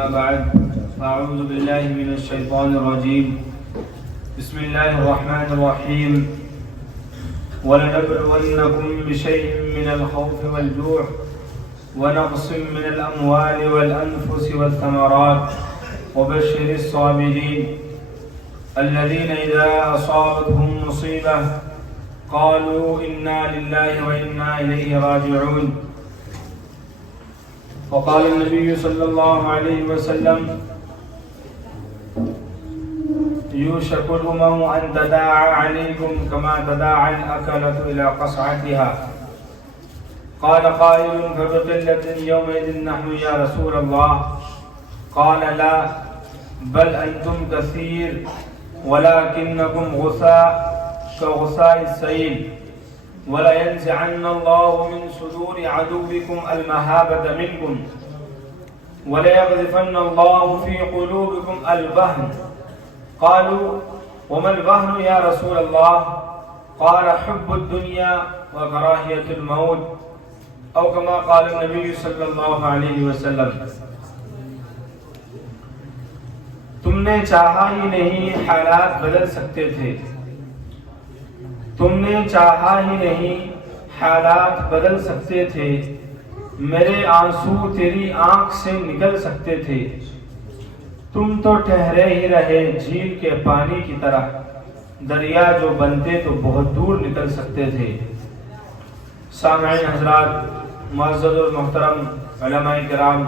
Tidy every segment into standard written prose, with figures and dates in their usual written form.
أما بعد فأعوذ بالله من الشيطان الرجيم بسم الله الرحمن الرحيم ولنبلونكم بشيء من الخوف والجوع ونقص من الأموال والأنفس والثمرات وبشر الصابرين الذين إذا أصابتهم مصيبة قالوا إنا لله وإنا إليه راجعون. وقال النبي صلى الله عليه وسلم يوشك الأمم أن تداعى عليكم كما تداعى الأكلة إلى قصعتها. قال قائل فبقلة يومئذ نحن يا رسول الله؟ قال لا بل أنتم كثير ولكنكم غثاء كغثاء السيل ولا ينزعن الله من صدور عدوكم المهابة منكم ولا يقذفن الله في قلوبكم الوهن. قالوا وما الوهن يا رسول الله؟ قال حب الدنيا وكراهية الموت أو كما قال النبي صلی اللہ علیہ وسلم. تم نے چاہا ہی نہیں حالات بدل سکتے تھے، تم نے چاہا ہی نہیں حالات بدل سکتے تھے، میرے آنسو تیری آنکھ سے نکل سکتے تھے، تم تو ٹھہرے ہی رہے جھیل کے پانی کی طرح، دریا جو بنتے تو بہت دور نکل سکتے تھے. سامعین حضرات، معزز اور محترم علماء کرام،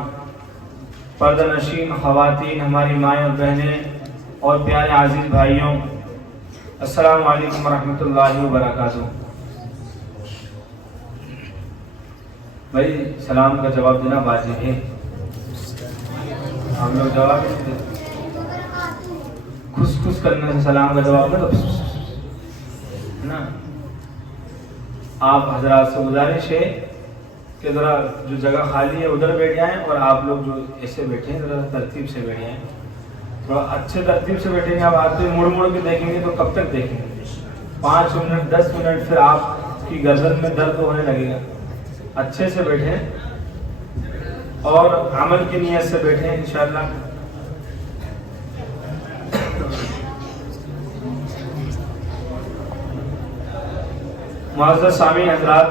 پردہ نشین خواتین، ہماری مائیں اور بہنیں اور پیارے عزیز بھائیوں، السلام علیکم ورحمۃ اللہ وبرکاتہ. بھائی سلام کا جواب دینا واجب ہے. ہم لوگ جواب نہیں دیتے، خس خس کرنے سے سلام کا جواب نہ دو نا. آپ حضرات سے گزارش ہے کہ ذرا جو جگہ خالی ہے ادھر بیٹھ جائیں، اور آپ لوگ جو ایسے بیٹھے ہیں ذرا ترتیب سے بیٹھ جائیں، تھوڑا اچھے ترتیب سے بیٹھیں گے. آپ آتے مڑ مڑ کے دیکھیں گے تو کب تک دیکھیں گے؟ 5 منٹ 10 منٹ پھر آپ کی گردن میں درد ہونے لگے گا. اچھے سے بیٹھیں اور عمل کی نیت سے بیٹھیں انشاءاللہ. معزز سامعین حضرات،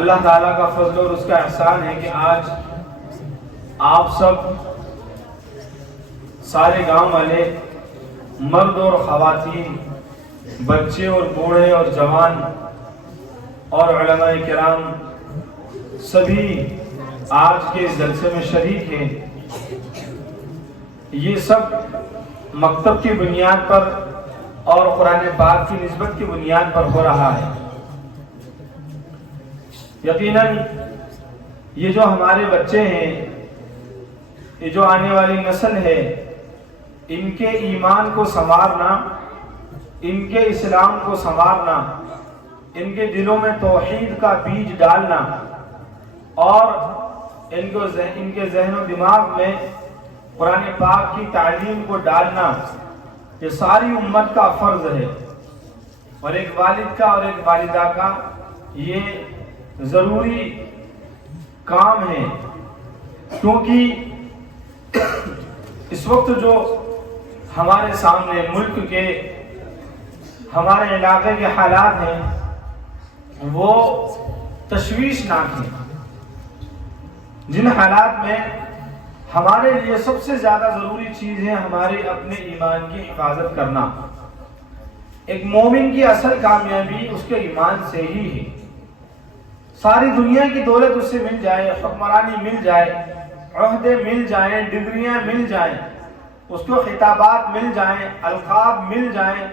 اللہ تعالیٰ کا فضل اور اس کا احسان ہے کہ آج آپ سب سارے گاؤں والے، مرد اور خواتین، بچے اور بوڑھے اور جوان اور علماء کرام سبھی آج کے اس جلسے میں شریک ہیں. یہ سب مکتب کی بنیاد پر اور قرآن پاک کی نسبت کی بنیاد پر ہو رہا ہے. یقیناً یہ جو ہمارے بچے ہیں، یہ جو آنے والی نسل ہے، ان کے ایمان کو سنوارنا، ان کے اسلام کو سنوارنا، ان کے دلوں میں توحید کا بیج ڈالنا اور ان کے ذہن و دماغ میں قرآن پاک کی تعلیم کو ڈالنا، یہ ساری امت کا فرض ہے. اور ایک والد کا اور ایک والدہ کا یہ ضروری کام ہے. کیونکہ اس وقت جو ہمارے سامنے ملک کے، ہمارے علاقے کے حالات ہیں وہ تشویشناک ہیں، جن حالات میں ہمارے لیے سب سے زیادہ ضروری چیز ہے ہمارے اپنے ایمان کی حفاظت کرنا. ایک مومن کی اصل کامیابی اس کے ایمان سے ہی ہے. ساری دنیا کی دولت اس سے مل جائے، حکمرانی مل جائے، عہدے مل جائیں، ڈگریاں مل جائیں، اس کو خطابات مل جائیں، القاب مل جائیں،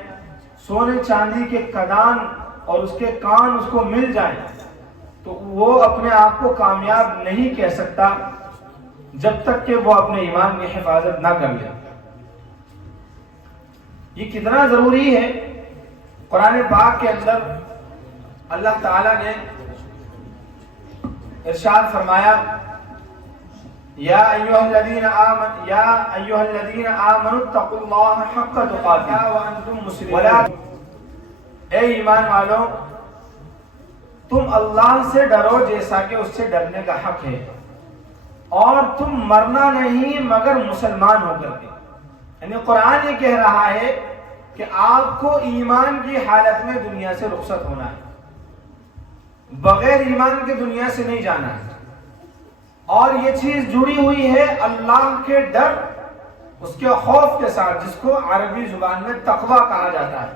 سونے چاندی کے کدان اور اس کے کان اس کو مل جائیں، تو وہ اپنے آپ کو کامیاب نہیں کہہ سکتا جب تک کہ وہ اپنے ایمان کی حفاظت نہ کر لے. یہ کتنا ضروری ہے. قرآن پاک کے اندر اللہ تعالیٰ نے ارشاد فرمایا یا ایھا الذین آمنوا اتقوا اللہ حق تقاتہ وانتم مسلمون. اے ایمان والو، تم اللہ سے ڈرو جیسا کہ اس سے ڈرنے کا حق ہے. اور تم مرنا نہیں مگر مسلمان ہو کر کے. یعنی قرآن یہ کہہ رہا ہے کہ آپ کو ایمان کی حالت میں دنیا سے رخصت ہونا ہے, بغیر ایمان کے دنیا سے نہیں جانا ہے. اور یہ چیز جڑی ہوئی ہے اللہ کے ڈر, اس کے خوف کے ساتھ, جس کو عربی زبان میں تقویٰ کہا جاتا ہے.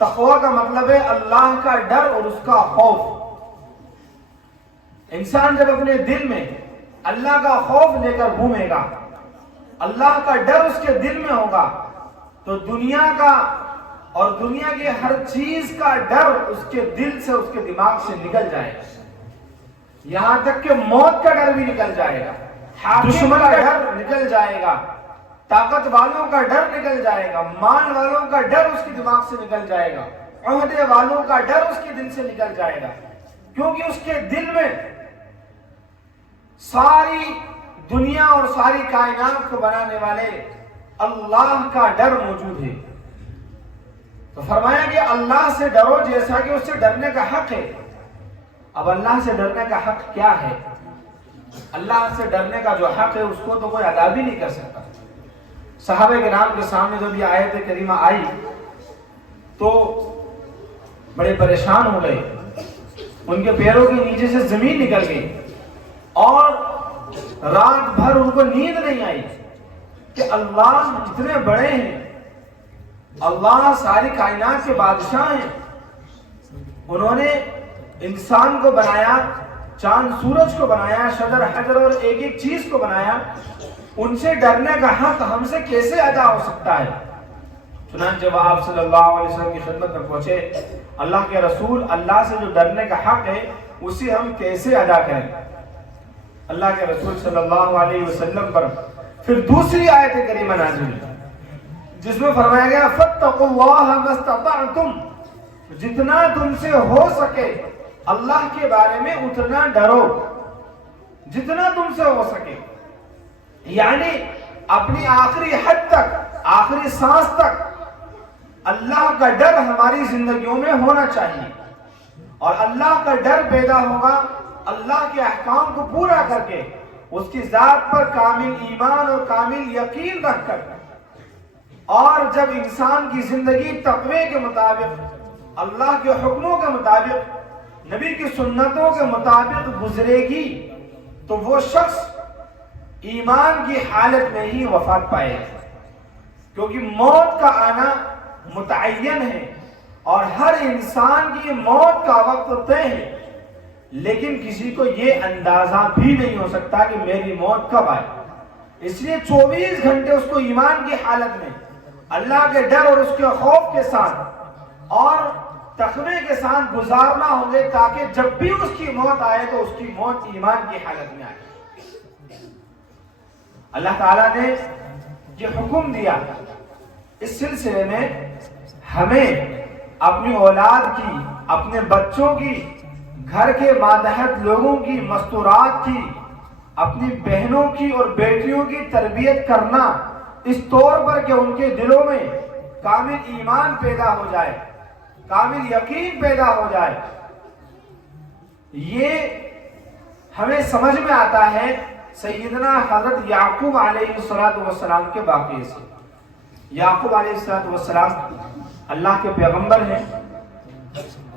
تقویٰ کا مطلب ہے اللہ کا ڈر اور اس کا خوف. انسان جب اپنے دل میں اللہ کا خوف لے کر گھومے گا, اللہ کا ڈر اس کے دل میں ہوگا, تو دنیا کا اور دنیا کی ہر چیز کا ڈر اس کے دل سے, اس کے دماغ سے نکل جائے گا. یہاں تک کہ موت کا ڈر بھی نکل جائے گا, دشمن کا ڈر نکل جائے گا, طاقت والوں کا ڈر نکل جائے گا, مال والوں کا ڈر اس کے دماغ سے نکل جائے گا, عہدے والوں کا ڈر اس کے دل سے نکل جائے گا. کیونکہ اس کے دل میں ساری دنیا اور ساری کائنات کو بنانے والے اللہ کا ڈر موجود ہے. تو فرمایا کہ اللہ سے ڈرو جیسا کہ اس سے ڈرنے کا حق ہے. اب اللہ سے ڈرنے کا حق کیا ہے؟ اللہ سے ڈرنے کا جو حق ہے اس کو تو کوئی ادا بھی نہیں کر سکتا. صحابہ کرام کے سامنے جب یہ آیت کریمہ آئی تو بڑے پریشان ہو گئے, ان کے پیروں کے نیچے سے زمین نکل گئی, اور رات بھر ان کو نیند نہیں آئی کہ اللہ اتنے بڑے ہیں, اللہ ساری کائنات کے بادشاہ ہیں, انہوں نے انسان کو بنایا, چاند سورج کو بنایا, شجر حجر اور ایک ایک چیز کو بنایا, ان سے ڈرنے کا حق ہم سے کیسے ادا ہو سکتا ہے؟ چنانچہ جب آپ صلی اللہ علیہ وسلم کی خدمت میں پہنچے, اللہ کے رسول, اللہ سے جو ڈرنے کا حق ہے اسے ہم کیسے ادا کریں؟ اللہ کے رسول صلی اللہ علیہ وسلم پر پھر دوسری آیت کریمہ نازل ہوئی, جس میں فرمایا گیا فَاتَّقُوا اللَّهَ مَا اسْتَطَعْتُمْ, جتنا تم سے ہو سکے اللہ کے بارے میں اتنا ڈرو, جتنا تم سے ہو سکے. یعنی اپنی آخری حد تک, آخری سانس تک اللہ کا ڈر ہماری زندگیوں میں ہونا چاہیے. اور اللہ کا ڈر پیدا ہوگا اللہ کے احکام کو پورا کر کے, اس کی ذات پر کامل ایمان اور کامل یقین رکھ کر. اور جب انسان کی زندگی تقوی کے مطابق, اللہ کے حکموں کے مطابق, نبی کی سنتوں کے مطابق گزرے گی تو وہ شخص ایمان کی حالت میں ہی وفات پائے گا. کیونکہ موت کا آنا متعین ہے اور ہر انسان کی موت کا وقت طے ہے, لیکن کسی کو یہ اندازہ بھی نہیں ہو سکتا کہ میری موت کب آئے. اس لیے 24 گھنٹے اس کو ایمان کی حالت میں اللہ کے ڈر اور اس کے خوف کے ساتھ اور تقوی کے ساتھ گزارنا ہوں گے, تاکہ جب بھی اس کی موت آئے تو اس کی موت ایمان کی حالت میں آئے. اللہ تعالیٰ نے یہ حکم دیا. اس سلسلے میں ہمیں اپنی اولاد کی, اپنے بچوں کی, گھر کے ماتحت لوگوں کی, مستورات کی, اپنی بہنوں کی اور بیٹیوں کی تربیت کرنا اس طور پر کہ ان کے دلوں میں کامل ایمان پیدا ہو جائے, کامل یقین پیدا ہو جائے. یہ ہمیں سمجھ میں آتا ہے سیدنا حضرت یعقوب علیہ السلام کے واقعے سے. یعقوب علیہ السلام اللہ کے پیغمبر ہیں,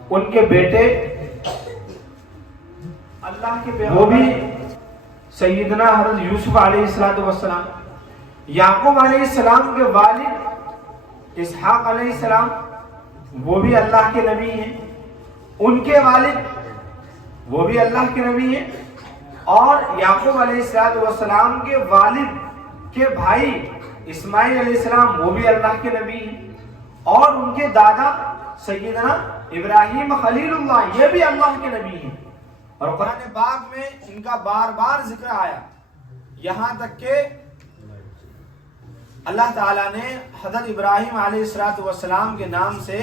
ان کے بیٹے اللہ کے پیغمبر, وہ بھی سیدنا حضرت یوسف علیہ السلام. یعقوب علیہ السلام کے والد اسحاق علیہ السلام وہ بھی اللہ کے نبی ہیں, ان کے والد وہ بھی اللہ کے نبی ہیں, اور یعقوب علیہ السلام کے والد کے بھائی اسماعیل علیہ السلام وہ بھی اللہ کے نبی ہیں, اور ان کے دادا سیدنا ابراہیم خلیل اللہ یہ بھی اللہ کے نبی ہیں. اور قرآن پاک میں ان کا بار بار ذکر آیا, یہاں تک کہ اللہ تعالیٰ نے حضرت ابراہیم علیہ السلام کے نام سے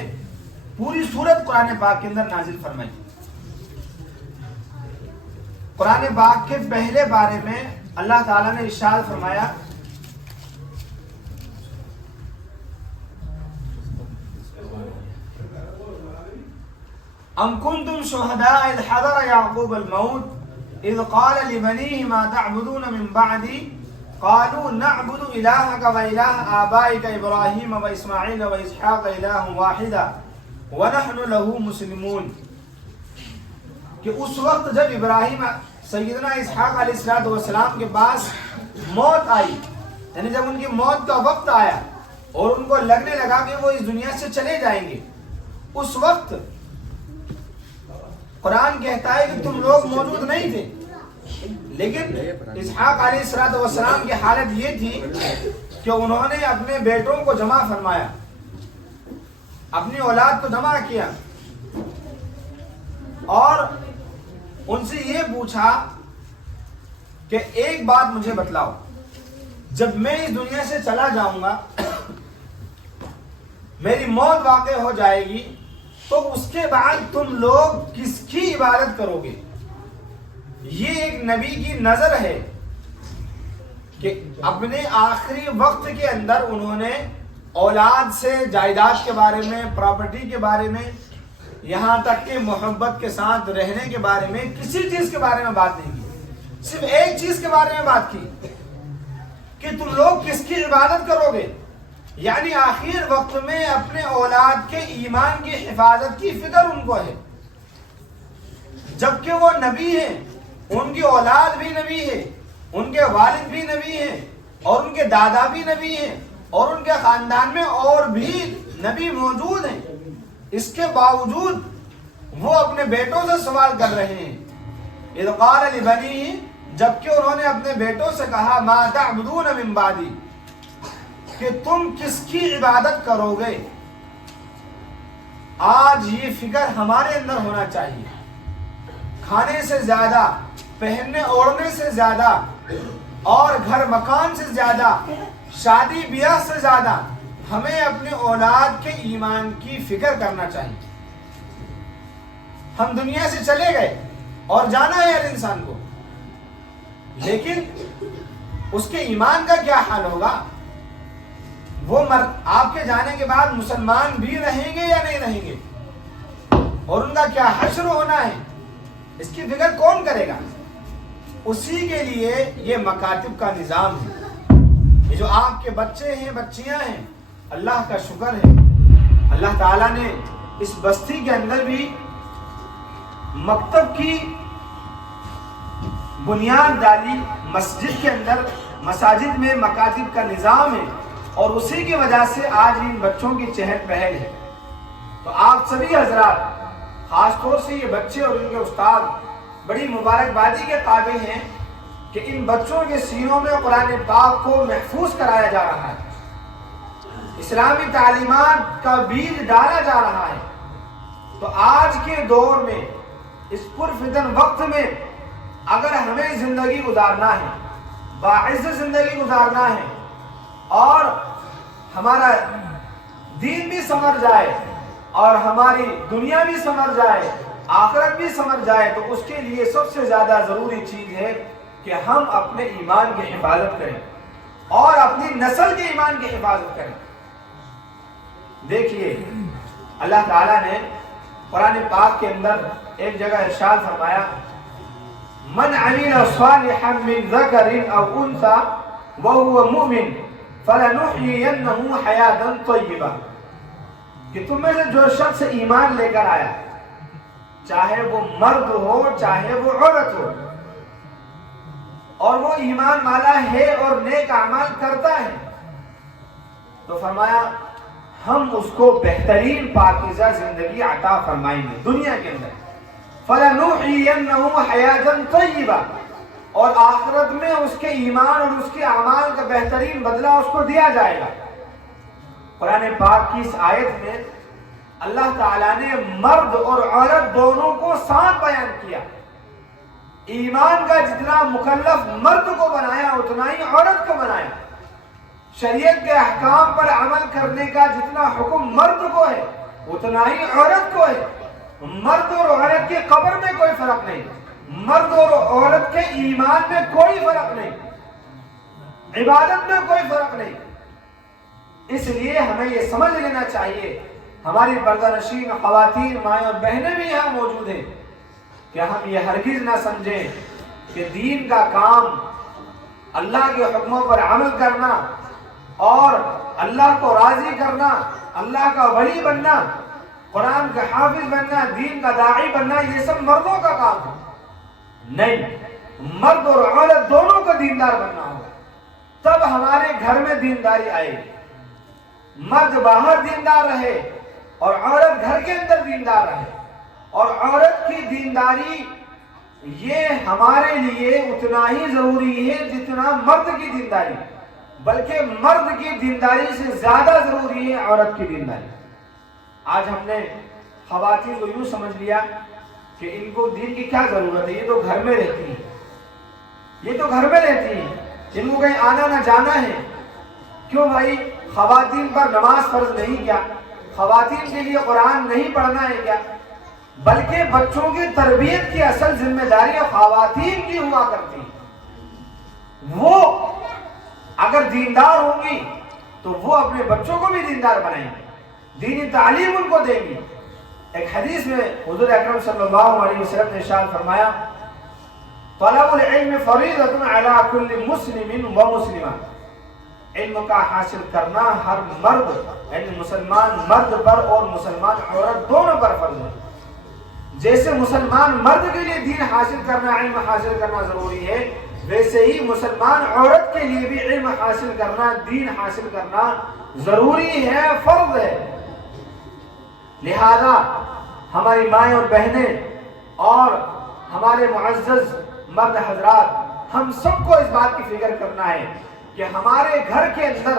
پوری سورت قرآن پاک کے اندر نازل فرمائی. قرآن پاک کے پہلے بارے میں اللہ تعالیٰ نے ارشاد فرمایا ام کنتم شہداء اذ حضر یعقوب الموت اذ قال لبنيه ما تعبدون من بعدی قالوا نعبد الہک و الہ آبائک ابراہیم و اسماعیل و اسحاق الہ واحدا ونحن له مسلمون. کہ اس وقت جب ابراہیم سیدنا اسحاق علیہ السلام کے پاس موت آئی، یعنی جب ان کی موت کا وقت آیا اور ان کو لگنے لگا کہ وہ اس دنیا سے چلے جائیں گے، اس وقت قرآن کہتا ہے کہ تم لوگ موجود نہیں تھے، لیکن اسحاق علیہ السلام کی حالت یہ تھی کہ انہوں نے اپنے بیٹوں کو جمع فرمایا، اپنی اولاد کو جمع کیا اور ان سے یہ پوچھا کہ ایک بات مجھے بتلاؤ، جب میں اس دنیا سے چلا جاؤں گا، میری موت واقع ہو جائے گی، تو اس کے بعد تم لوگ کس کی عبادت کرو گے؟ یہ ایک نبی کی نظر ہے کہ اپنے آخری وقت کے اندر انہوں نے اولاد سے، جائیداد کے بارے میں، پراپرٹی کے بارے میں، یہاں تک کہ محبت کے ساتھ رہنے کے بارے میں کسی چیز کے بارے میں بات نہیں کی، صرف ایک چیز کے بارے میں بات کی کہ تم لوگ کس کی عبادت کرو گے. یعنی آخر وقت میں اپنے اولاد کے ایمان کی حفاظت کی فکر ان کو ہے، جبکہ وہ نبی ہیں، ان کی اولاد بھی نبی ہے، ان کے والد بھی نبی ہیں اور ان کے دادا بھی نبی ہیں اور ان کے خاندان میں اور بھی نبی موجود ہیں. اس کے باوجود وہ اپنے بیٹوں سے سوال کر رہے ہیں. اذ قال لبنیہ، جبکہ انہوں نے اپنے بیٹوں سے کہا ما تعبدون من بعدی، کہ تم کس کی عبادت کرو گے. آج یہ فکر ہمارے اندر ہونا چاہیے. کھانے سے زیادہ، پہننے اوڑھنے سے زیادہ اور گھر مکان سے زیادہ، شادی بیاہ سے زیادہ ہمیں اپنے اولاد کے ایمان کی فکر کرنا چاہیے. ہم دنیا سے چلے گئے اور جانا ہے ہر انسان کو، لیکن اس کے ایمان کا کیا حال ہوگا؟ وہ آپ کے جانے کے بعد مسلمان بھی رہیں گے یا نہیں رہیں گے، اور ان کا کیا حشر ہونا ہے، اس کی فکر کون کرے گا؟ اسی کے لیے یہ مکاتب کا نظام ہے. یہ جو آپ کے بچے ہیں، بچیاں ہیں، اللہ کا شکر ہے اللہ تعالیٰ نے اس بستی کے اندر بھی مکتب کی بنیاد ڈالی. مسجد کے اندر، مساجد میں مکاتب کا نظام ہے اور اسی کی وجہ سے آج ان بچوں کی چہل پہل ہے. تو آپ سبھی حضرات، خاص طور سے یہ بچے اور ان کے استاد، بڑی مبارکبادی کے قابل ہیں کہ ان بچوں کے سینوں میں قرآن پاک کو محفوظ کرایا جا رہا ہے، اسلامی تعلیمات کا بیج ڈالا جا رہا ہے. تو آج کے دور میں، اس پرفتن وقت میں، اگر ہمیں زندگی گزارنا ہے، باعث زندگی گزارنا ہے اور ہمارا دین بھی سمر جائے اور ہماری دنیا بھی سمر جائے، آخرت بھی سمر جائے، تو اس کے لیے سب سے زیادہ ضروری چیز ہے کہ ہم اپنے ایمان کی حفاظت کریں اور اپنی نسل کے ایمان کی حفاظت کریں. دیکھیے اللہ تعالیٰ نے قرآن پاک کے اندر ایک جگہ ارشاد فرمایا من عمل صالحا من ذکر او انثى وهو مؤمن فلنحيينه حیاتا طیبہ، کہ تم میں سے جو شخص ایمان لے کر آیا، چاہے وہ مرد ہو چاہے وہ عورت ہو، اور وہ ایمان والا ہے اور نیک اعمال کرتا ہے، تو فرمایا ہم اس کو بہترین پاکیزہ زندگی عطا فرمائیں گے دنیا کے اندر. فَلَنُحْيِيَنَّهُ حَيَاةً طَيِّبَةً، اور آخرت میں اس کے ایمان اور اس کے اعمال کا بہترین بدلہ اس کو دیا جائے گا. قرآن پاک کی اس آیت میں اللہ تعالیٰ نے مرد اور عورت دونوں کو ساتھ بیان کیا. ایمان کا جتنا مکلف مرد کو بنایا اتنا ہی عورت کو بنایا. شریعت کے احکام پر عمل کرنے کا جتنا حکم مرد کو ہے اتنا ہی عورت کو ہے. مرد اور عورت کی قبر میں کوئی فرق نہیں، مرد اور عورت کے ایمان میں کوئی فرق نہیں، عبادت میں کوئی فرق نہیں. اس لیے ہمیں یہ سمجھ لینا چاہیے، ہماری پردہ نشین خواتین، مائیں اور بہنیں بھی یہاں موجود ہیں، کہ ہم یہ ہرگز نہ سمجھیں کہ دین کا کام اللہ کے حکموں پر عمل کرنا اور اللہ کو راضی کرنا، اللہ کا ولی بننا، قرآن کا حافظ بننا، دین کا داعی بننا، یہ سب مردوں کا کام ہے۔ نہیں، مرد اور عورت دونوں کو دیندار بننا ہوگا، تب ہمارے گھر میں دینداری آئے گی۔ مرد باہر دیندار رہے اور عورت گھر کے اندر دیندار رہے، اور عورت کی دینداری یہ ہمارے لیے اتنا ہی ضروری ہے جتنا مرد کی دینداری، بلکہ مرد کی دینداری سے زیادہ ضروری ہے عورت کی دینداری۔ آج ہم نے خواتین کو یوں سمجھ لیا کہ ان کو دین کی کیا ضرورت ہے، یہ تو گھر میں رہتی ہیں، یہ تو گھر میں رہتی ہیں، ان کو کہیں آنا نہ جانا ہے۔ کیوں بھائی، خواتین پر نماز فرض نہیں کیا؟ خواتین کے لیے قرآن نہیں پڑھنا ہے کیا؟ بلکہ بچوں کی تربیت کی اصل ذمہ داری خواتین کی ہوا کرتی ہیں۔ وہ اگر دیندار ہوں گی تو وہ اپنے بچوں کو بھی دیندار بنائیں گے، دینی تعلیم ان کو دیں گی۔ ایک حدیث میں حضور اکرم صلی اللہ علیہ وسلم نے ارشاد فرمایا، طلب العلم فریضۃ علی کل مسلم و مسلمہ، علم کا حاصل کرنا ہر مرد یعنی مسلمان مرد پر اور مسلمان عورت دونوں پر فرض ہے۔ جیسے مسلمان مرد کے لیے دین حاصل کرنا، علم حاصل کرنا ضروری ہے، ویسے ہی مسلمان عورت کے لیے بھی علم حاصل کرنا، دین حاصل کرنا ضروری ہے، فرض ہے۔ لہذا ہماری مائیں اور بہنیں اور ہمارے معزز مرد حضرات، ہم سب کو اس بات کی فکر کرنا ہے کہ ہمارے گھر کے اندر،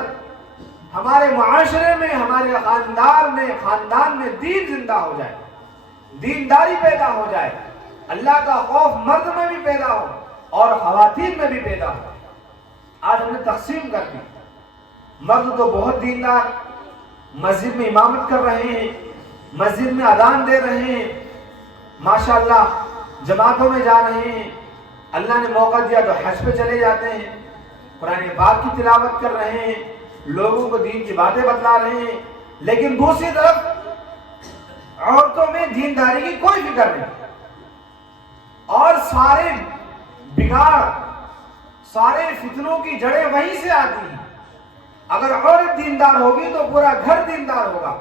ہمارے معاشرے میں، ہمارے خاندان میں دین زندہ ہو جائے، دینداری پیدا ہو جائے، اللہ کا خوف مرد میں بھی پیدا ہو اور خواتین میں بھی پیدا ہو۔ آج ہم نے تقسیم کر دی، مرد تو بہت دیندار، مسجد میں امامت کر رہے ہیں، مسجد میں اذان دے رہے ہیں، ماشاءاللہ جماعتوں میں جا رہے ہیں، اللہ نے موقع دیا تو حج پہ چلے جاتے ہیں، قرآن پاک کی تلاوت کر رہے ہیں، لوگوں کو دین کی باتیں بتلا رہے ہیں، لیکن دوسری طرف عورتوں میں دینداری کی کوئی فکر نہیں، اور سارے بگاڑ، سارے فتنوں کی جڑیں وہیں سے آتی ہیں۔ اگر عورت دیندار ہوگی تو پورا گھر دیندار ہوگا،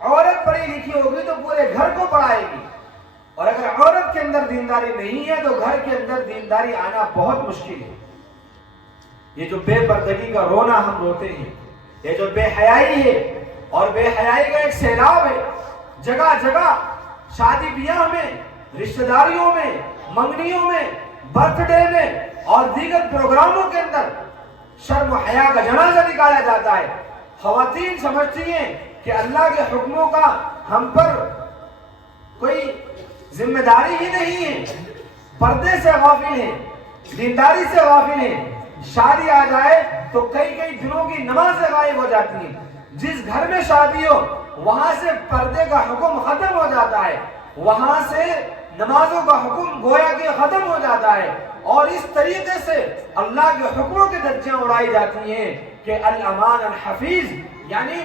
عورت پڑھی لکھی ہوگی تو پورے گھر کو پڑھائے گی، اور اگر عورت کے اندر دینداری نہیں ہے تو گھر کے اندر دینداری آنا بہت مشکل ہے۔ یہ جو بے پردگی کا رونا ہم روتے ہیں، یہ جو بے حیائی ہے، اور بے حیائی کا ایک سیلاب ہے، جگہ جگہ شادی بیاہ میں، رشتہ داریوں میں، منگنیوں میں، برتھ ڈے میں اور دیگر پروگراموں کے اندر شرم و حیا کا جنازہ نکالا جاتا ہے۔ خواتین سمجھتی ہیں کہ اللہ کے حکموں کا ہم پر کوئی ذمہ داری ہی نہیں ہے، پردے سے غافل ہیں، دینداری سے غافل ہیں، شادی آ جائے تو کئی دنوں کی نمازیں غائب ہو جاتی ہیں۔ جس گھر میں شادی ہو وہاں سے پردے کا حکم ختم ہو جاتا ہے، وہاں سے نمازوں کا حکم گویا کہ ختم ہو جاتا ہے، اور اس طریقے سے اللہ کے حکموں کی دھجیاں اڑائی جاتی ہیں کہ الامان الحفیظ، یعنی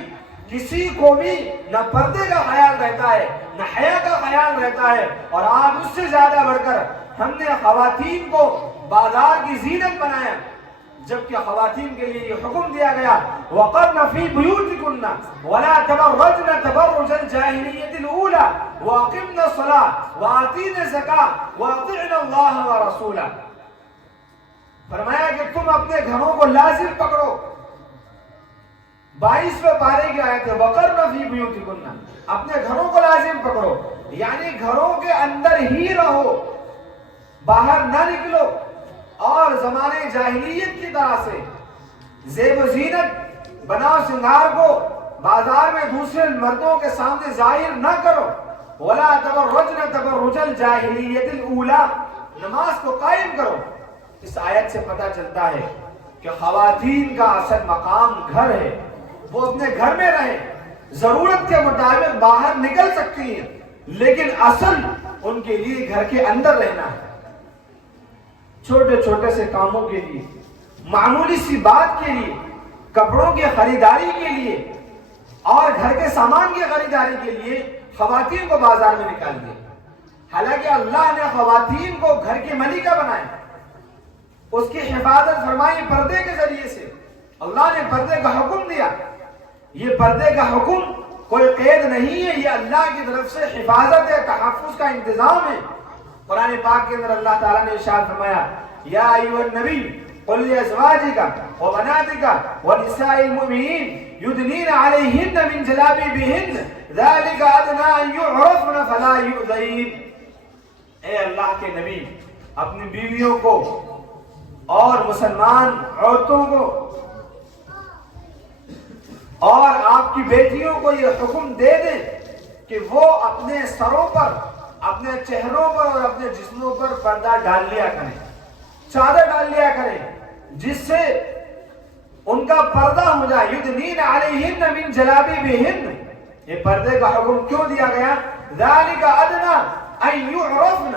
کسی کو بھی نہ پردے کا خیال رہتا ہے نہ حیا کا خیال رہتا ہے۔ اور آج اس سے زیادہ بڑھ کر ہم نے خواتین کو بازار کی زینت بنایا، جبکہ خواتین کے لیے یہ حکم دیا گیا وَقَرْنَ فِي بُيُوتِكُنَّ وَلَا تَبَرَّجْنَ تَبَرُّجَ الْجَاهِلِيَّةِ الْأُولَى وَأَقِمْنَ الصَّلَاةَ وَآتِينَ الزَّكَاةَ وَأَطِعْنَ اللَّهَ وَرَسُولَهُ۔ فرمایا کہ تم اپنے گھروں کو لازم پکڑو۔ 22ویں پارے کی آیت ہے وَقَرْنَ فِي بُيُوتِكُنَّ، اپنے گھروں کو لازم پکڑو، یعنی گھروں کے اندر ہی رہو، باہر نہ نکلو، اور زمانے جاہلیت کی طرح سے زیب و زینت بنا سنگار کو بازار میں دوسرے مردوں کے سامنے ظاہر نہ کرو۔ وَلَا تَبَرَّجْنَ تَبَرُّجَ الْجَاهِلِيَّةِ الْأُولَى، نماز کو قائم کرو۔ اس آیت سے پتہ چلتا ہے کہ خواتین کا اصل مقام گھر ہے، وہ اپنے گھر میں رہیں، ضرورت کے مطابق باہر نکل سکتی ہیں، لیکن اصل ان کے لیے گھر کے اندر رہنا ہے۔ چھوٹے چھوٹے سے کاموں کے لیے، معمولی سی بات کے لیے، کپڑوں کی خریداری کے لیے اور گھر کے سامان کی خریداری کے لیے خواتین کو بازار میں نکال دیا، حالانکہ اللہ نے خواتین کو گھر کی ملکہ بنایا، اس کی حفاظت فرمائی پردے کے ذریعے سے. اللہ نے پردے کا حکم دیا. یہ پردے کا حکم کوئی قید نہیں ہے، یہ اللہ کی طرف سے حفاظت ہے، تحفظ کا انتظام ہے. قرآن پاک کے اندر اللہ تعالیٰ نے ارشاد فرمایا یا ایھا النبی قل لأزواجك وبناتك ونساء المؤمنين يدنين عليهن من جلابيبهن ذلك أدنى أن يعرفن فلا يؤذين. اے اللہ کے نبی اپنی بیویوں کو اور مسلمان عورتوں کو اور آپ کی بیٹیوں کو یہ حکم دے دیں کہ وہ اپنے سروں پر، اپنے چہروں پر اور اپنے جسموں پر پردہ ڈال لیا کریں، چادر ڈال لیا کریں، جس سے ان کا پردہ ہو جائے. یدنین علیہن من جلابیبہن، یہ پردے کا حکم کیوں دیا گیا؟ ذالک ادنی ان یعرفن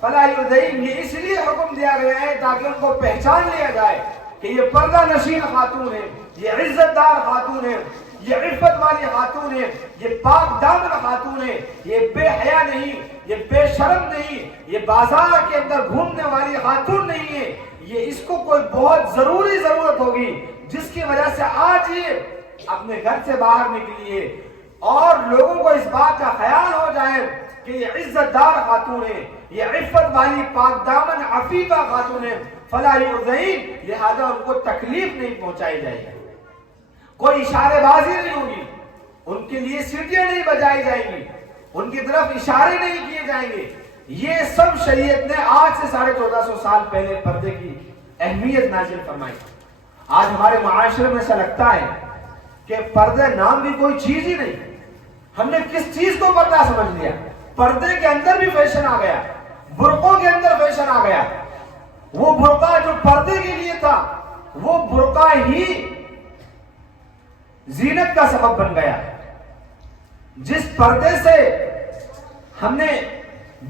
فلا یؤذین، یہ اس لیے حکم دیا گیا ہے تاکہ ان کو پہچان لیا جائے کہ یہ پردہ نشین خاتون ہے، یہ عزت دار خاتون ہے، یہ عفت والی خاتون ہے، یہ پاک دامن خاتون ہے، یہ بے حیا نہیں، یہ بے شرم نہیں، یہ بازار کے اندر گھومنے والی خاتون نہیں ہے. یہ اس کو کوئی بہت ضروری ضرورت ہوگی جس کی وجہ سے آج یہ اپنے گھر سے باہر نکلی ہے اور لوگوں کو اس بات کا خیال ہو جائے کہ یہ عزت دار خاتون ہے، یہ عفت والی پاک دامن عفیفہ خاتون ہے. فلا یؤذین، لہذا ان کو تکلیف نہیں پہنچائی جائے گی، کوئی اشارے بازی نہیں ہوگی، ان کے لیے سیٹیاں نہیں بجائی جائیں گی، ان کی طرف اشارے نہیں کیے جائیں گے. یہ سب شریعت نے آج سے 1450 سال پہلے پردے کی اہمیت نازل فرمائی. آج ہمارے معاشرے میں ایسا لگتا ہے کہ پردے نام بھی کوئی چیز ہی نہیں. ہم نے کس چیز کو پردہ سمجھ لیا؟ پردے کے اندر بھی فیشن آ گیا، برقعوں کے اندر فیشن آ گیا. وہ برقع جو پردے کے لیے تھا وہ برقع ہی زینت کا سبب بن گیا. جس پردے سے ہم نے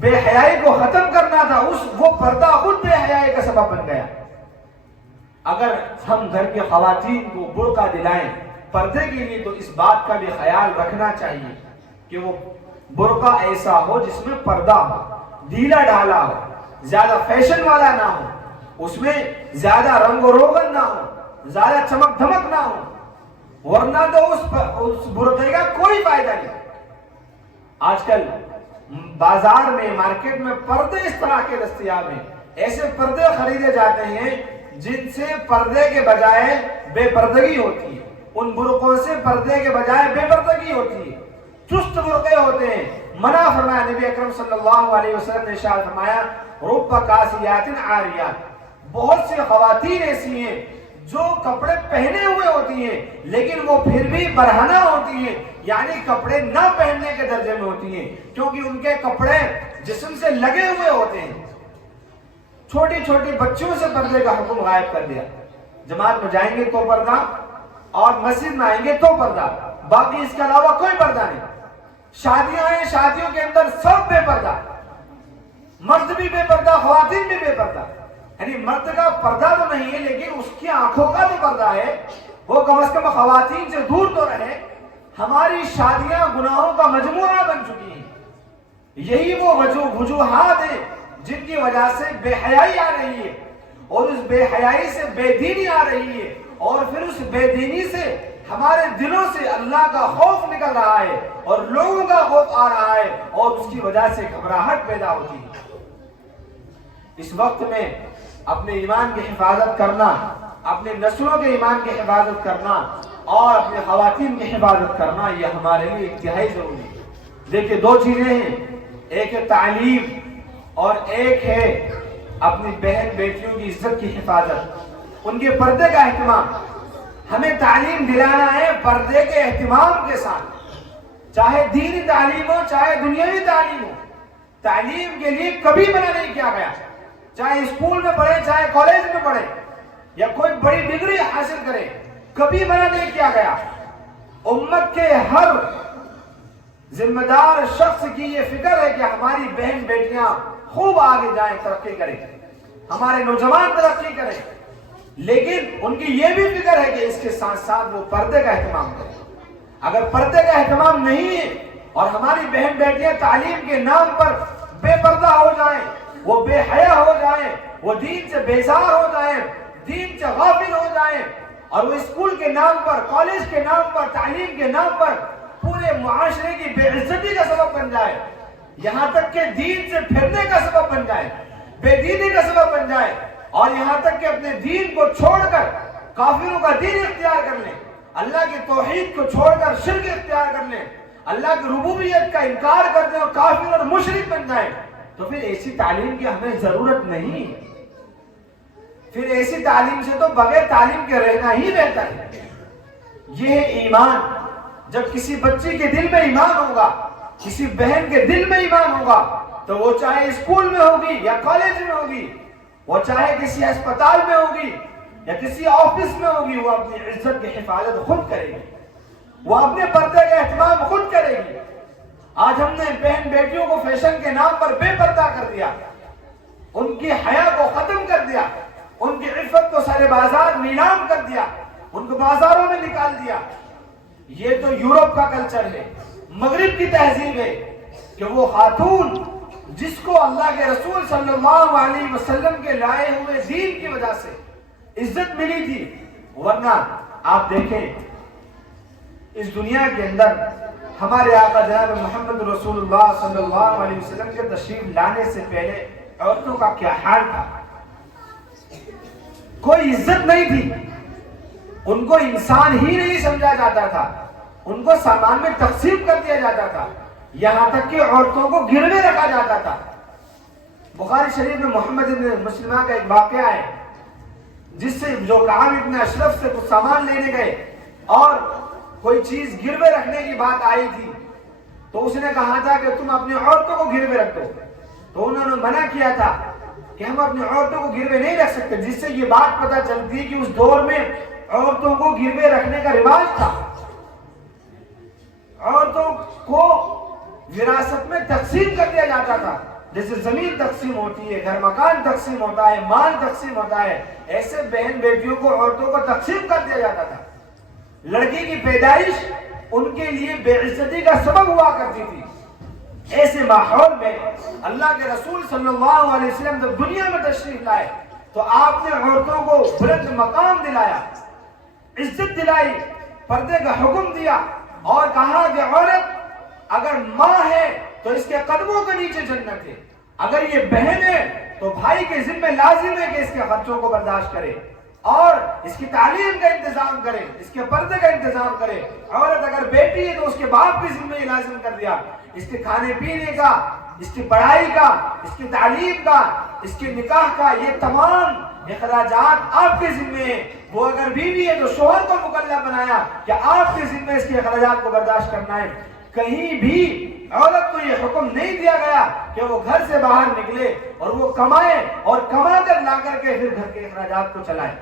بے حیائی کو ختم کرنا تھا وہ پردہ خود بے حیائی کا سبب بن گیا. اگر ہم گھر کی خواتین کو برقع دلائیں پردے کے لیے تو اس بات کا بھی خیال رکھنا چاہیے کہ وہ برقع ایسا ہو جس میں پردہ ہو، ڈھیلا ڈھالا ہو، زیادہ فیشن والا نہ ہو، اس میں زیادہ رنگ و روغن نہ ہو، زیادہ چمک دھمک نہ ہو، ورنہ تو اس برقعے کا کوئی فائدہ نہیں. آج کل بازار میں، مارکیٹ میں پردے اس طرح کے دستیاب ہیں. ایسے پردے خریدے جاتے ہیں جن سے پردے کے بجائے بے پردگی ہوتی ہے، ان برقعوں سے پردے کے بجائے بے پردگی ہوتی ہے. چست برقعے ہوتے ہیں. منع فرمایا نبی اکرم صلی اللہ علیہ وسلم نے ارشاد فرمایا رب کاسیات عاریات، بہت سی خواتین ایسی ہیں جو کپڑے پہنے ہوئے ہوتی ہیں لیکن وہ پھر بھی برہنہ ہوتی ہیں، یعنی کپڑے نہ پہننے کے درجے میں ہوتی ہیں کیونکہ ان کے کپڑے جسم سے لگے ہوئے ہوتے ہیں. چھوٹی چھوٹی بچیوں سے پردے کا حکم غائب کر دیا. جماعت میں جائیں گے تو پردہ اور مسجد میں آئیں گے تو پردہ، باقی اس کے علاوہ کوئی پردہ نہیں. شادیاں ہیں، شادیوں کے اندر سب بے پردہ، مرد بھی بے پردہ، خواتین بھی بے پردہ. یعنی مرد کا پردہ تو نہیں ہے لیکن اس کی آنکھوں کا تو پردہ ہے، وہ کم از کم خواتین سے دور تو رہے. ہماری شادیاں گناہوں کا مجموعہ بن چکی ہیں. یہی وہ وجوہات ہیں جن کی وجہ سے بے حیائی آ رہی ہے اور اس بے حیائی سے بے دینی آ رہی ہے اور پھر اس بے دینی سے ہمارے دلوں سے اللہ کا خوف نکل رہا ہے اور لوگوں کا خوف آ رہا ہے اور اس کی وجہ سے گھبراہٹ پیدا ہوتی ہے. اس وقت میں اپنے ایمان کی حفاظت کرنا، اپنے نسلوں کے ایمان کی حفاظت کرنا اور اپنے خواتین کی حفاظت کرنا یہ ہمارے لیے انتہائی ضروری ہے. دیکھیں دو چیزیں ہیں، ایک ہے تعلیم اور ایک ہے اپنی بہن بیٹیوں کی عزت کی حفاظت، ان کے پردے کا اہتمام. ہمیں تعلیم دلانا ہے پردے کے اہتمام کے ساتھ، چاہے دینی تعلیم ہو چاہے دنیاوی تعلیم ہو. تعلیم کے لیے کبھی منع نہیں کیا گیا، چاہے اسکول میں پڑھے چاہے کالج میں پڑھے یا کوئی بڑی ڈگری حاصل کرے، کبھی منع نہیں کیا گیا. امت کے ہر ذمہ دار شخص کی یہ فکر ہے کہ ہماری بہن بیٹیاں خوب آگے جائیں، ترقی کریں، ہمارے نوجوان ترقی کریں، لیکن ان کی یہ بھی فکر ہے کہ اس کے ساتھ ساتھ وہ پردے کا اہتمام کریں. اگر پردے کا اہتمام نہیں ہے اور ہماری بہن بیٹیاں تعلیم کے نام پر بے پردہ ہو جائیں، وہ بے حیا ہو جائیں، وہ دین سے بیزار ہو جائیں، دین سے غافل ہو جائیں، اور وہ اسکول کے نام پر، کالج کے نام پر، تعلیم کے نام پر پورے معاشرے کی بے عزتی کا سبب بن جائے، یہاں تک کہ دین سے پھرنے کا سبب بن جائے، بے دینی کا سبب بن جائے، اور یہاں تک کہ اپنے دین کو چھوڑ کر کافروں کا دین اختیار کر لیں، اللہ کی توحید کو چھوڑ کر شرک اختیار کر لیں، اللہ کی ربوبیت کا انکار کر دیں اور کافر اور مشرک بن جائیں، تو پھر ایسی تعلیم کی ہمیں ضرورت نہیں۔ پھر ایسی تعلیم سے تو بغیر تعلیم کے رہنا ہی بہتر ہے۔ یہ ہے ایمان۔ جب کسی بچی کے دل میں ایمان ہوگا، کسی بہن کے دل میں ایمان ہوگا، تو وہ چاہے اسکول میں ہوگی یا کالج میں ہوگی، وہ چاہے کسی اسپتال میں ہوگی یا کسی آفس میں ہوگی، وہ اپنی عزت کی حفاظت خود کرے گی، وہ اپنے پردے کا اہتمام خود کرے گی۔ آج ہم نے بہن بیٹیوں کو فیشن کے نام پر بے پردہ کر دیا، ان کی حیا کو ختم کر دیا، ان کی عفت کو سارے بازار نیلام کر دیا، ان کو بازاروں میں نکال دیا۔ یہ تو یورپ کا کلچر ہے، مغرب کی تہذیب ہے کہ وہ خاتون جس کو اللہ کے رسول صلی اللہ علیہ وسلم کے لائے ہوئے دین کی وجہ سے عزت ملی تھی، ورنہ آپ دیکھیں اس دنیا کے اندر ہمارے آقا جناب محمد رسول اللہ صلی اللہ علیہ وسلم کے تشریف لانے سے پہلے عورتوں کا کیا حال تھا۔ کوئی عزت نہیں تھی، ان کو انسان ہی نہیں سمجھا جاتا تھا، ان کو سامان میں تقسیم کر دیا جاتا تھا، یہاں تک کہ عورتوں کو گروے رکھا جاتا تھا۔ بخاری شریف میں محمد بن مسلمہ کا ایک واقعہ ہے، جس سے جو کعب بن اشرف سے کچھ سامان لینے گئے اور کوئی چیز گروے رکھنے کی بات آئی تھی، تو اس نے کہا تھا کہ تم اپنی عورتوں کو گروے رکھ دو، تو انہوں نے منع کیا تھا کہ ہم اپنی عورتوں کو گروے نہیں رکھ سکتے، جس سے یہ بات پتہ چلتی کہ اس دور میں عورتوں کو گروے رکھنے کا رواج تھا۔ عورتوں کو وراثت میں تقسیم کر دیا جاتا تھا، جیسے زمین تقسیم ہوتی ہے، گھر مکان تقسیم ہوتا ہے، مال تقسیم ہوتا ہے، ایسے بہن بیٹیوں کو عورتوں کو تقسیم کر دیا جاتا تھا۔ لڑکی کی پیدائش ان کے لیے بے عزتی کا سبب ہوا کرتی تھی۔ ایسے ماحول میں اللہ کے رسول صلی اللہ علیہ وسلم جب دنیا میں تشریف لائے تو آپ نے عورتوں کو بلند مقام دلایا، عزت دلائی، پردے کا حکم دیا، اور کہا کہ عورت اگر ماں ہے تو اس کے قدموں کے نیچے جنت ہے، اگر یہ بہن ہے تو بھائی کے ذمہ لازم ہے کہ اس کے خرچوں کو برداشت کرے اور اس کی تعلیم کا انتظام کرے، اس کے پردے کا انتظام کرے۔ عورت اگر بیٹی ہے تو اس کے باپ کے ذمہ یہ لازم کر دیا، اس کے کھانے پینے کا، اس کی پڑھائی کا، اس کی تعلیم کا، اس کے نکاح کا، یہ تمام اخراجات آپ کے ذمہ ہیں۔ وہ اگر بیوی ہے تو شوہر کو مکلف بنایا کہ آپ کے ذمہ اس کے اخراجات کو برداشت کرنا ہے۔ کہیں بھی عورت کو یہ حکم نہیں دیا گیا کہ وہ گھر سے باہر نکلے اور وہ کمائے اور کما کر لا کر کے پھر گھر کے اخراجات کو چلائے۔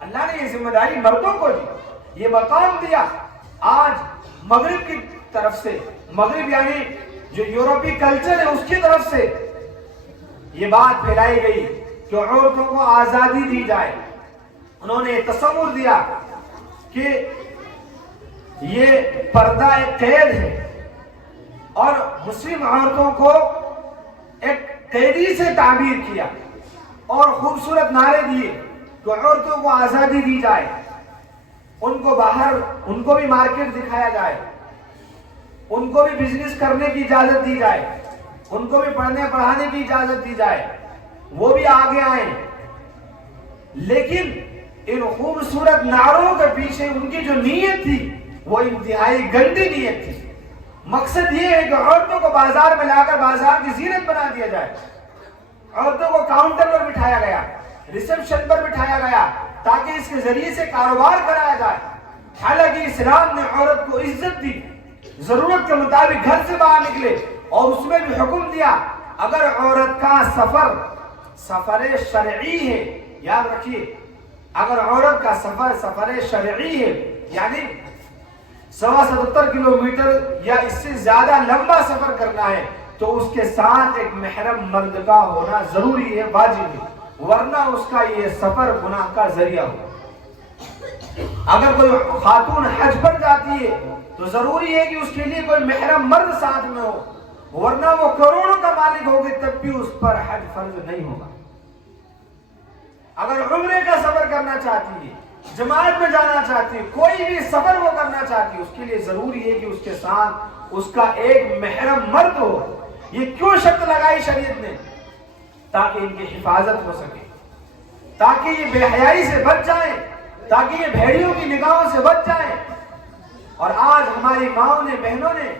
اللہ نے یہ ذمہ داری مردوں کو دی، یہ مقام دیا۔ آج مغرب کی طرف سے، مغرب یعنی جو یورپی کلچر ہے اس کی طرف سے یہ بات پھیلائی گئی کہ عورتوں کو آزادی دی جائے۔ انہوں نے تصور دیا کہ یہ پردہ ایک قید ہے اور مسلم عورتوں کو ایک قیدی سے تعبیر کیا اور خوبصورت نعرے دیے کہ عورتوں کو آزادی دی جائے، ان کو باہر، ان کو بھی مارکیٹ دکھایا جائے، ان کو بھی بزنس کرنے کی اجازت دی جائے، ان کو بھی پڑھنے پڑھانے کی اجازت دی جائے، وہ بھی آگے آئیں۔ لیکن ان خوبصورت نعروں کے پیچھے ان کی جو نیت تھی وہ انتہائی گندی نیت تھی۔ مقصد یہ ہے کہ عورتوں کو بازار میں لا کر بازار کی زینت بنا دیا جائے، عورتوں کو کاؤنٹر پر بٹھایا گیا، ریسپشن پر بٹھایا گیا تاکہ اس کے ذریعے سے کاروبار کرایا جائے۔ حالانکہ اسلام نے عورت کو عزت دی، ضرورت کے مطابق گھر سے باہر نکلے، اور اس میں بھی حکم دیا اگر عورت کا سفر شرعی ہے، یاد رکھیے اگر عورت کا سفر شرعی ہے یعنی 77 کلومیٹر یا اس سے زیادہ لمبا سفر کرنا ہے تو اس کے ساتھ ایک محرم مرد کا ہونا ضروری ہے، واجب ہے، ورنہ اس کا یہ سفر گناہ کا ذریعہ ہو۔ اگر کوئی خاتون حج پر جاتی ہے تو ضروری ہے کہ اس کے لیے کوئی محرم مرد ساتھ میں ہو، ورنہ وہ کروڑوں کا مالک ہوگی تب بھی اس پر حج فرض نہیں ہوگا۔ اگر عمرے کا سفر کرنا چاہتی ہے، جماعت میں جانا چاہتی ہے، کوئی بھی سفر وہ کرنا چاہتی ہے، اس کے لیے ضروری ہے کہ اس کے ساتھ اس کا ایک محرم مرد ہو۔ یہ کیوں شرط لگائی شریعت نے؟ تاکہ ان کی حفاظت ہو سکے، تاکہ یہ بے حیائی سے بچ جائیں، تاکہ یہ بھیڑیوں کی نگاہوں سے بچ جائیں۔ اور آج ہماری ماؤں نے، بہنوں نے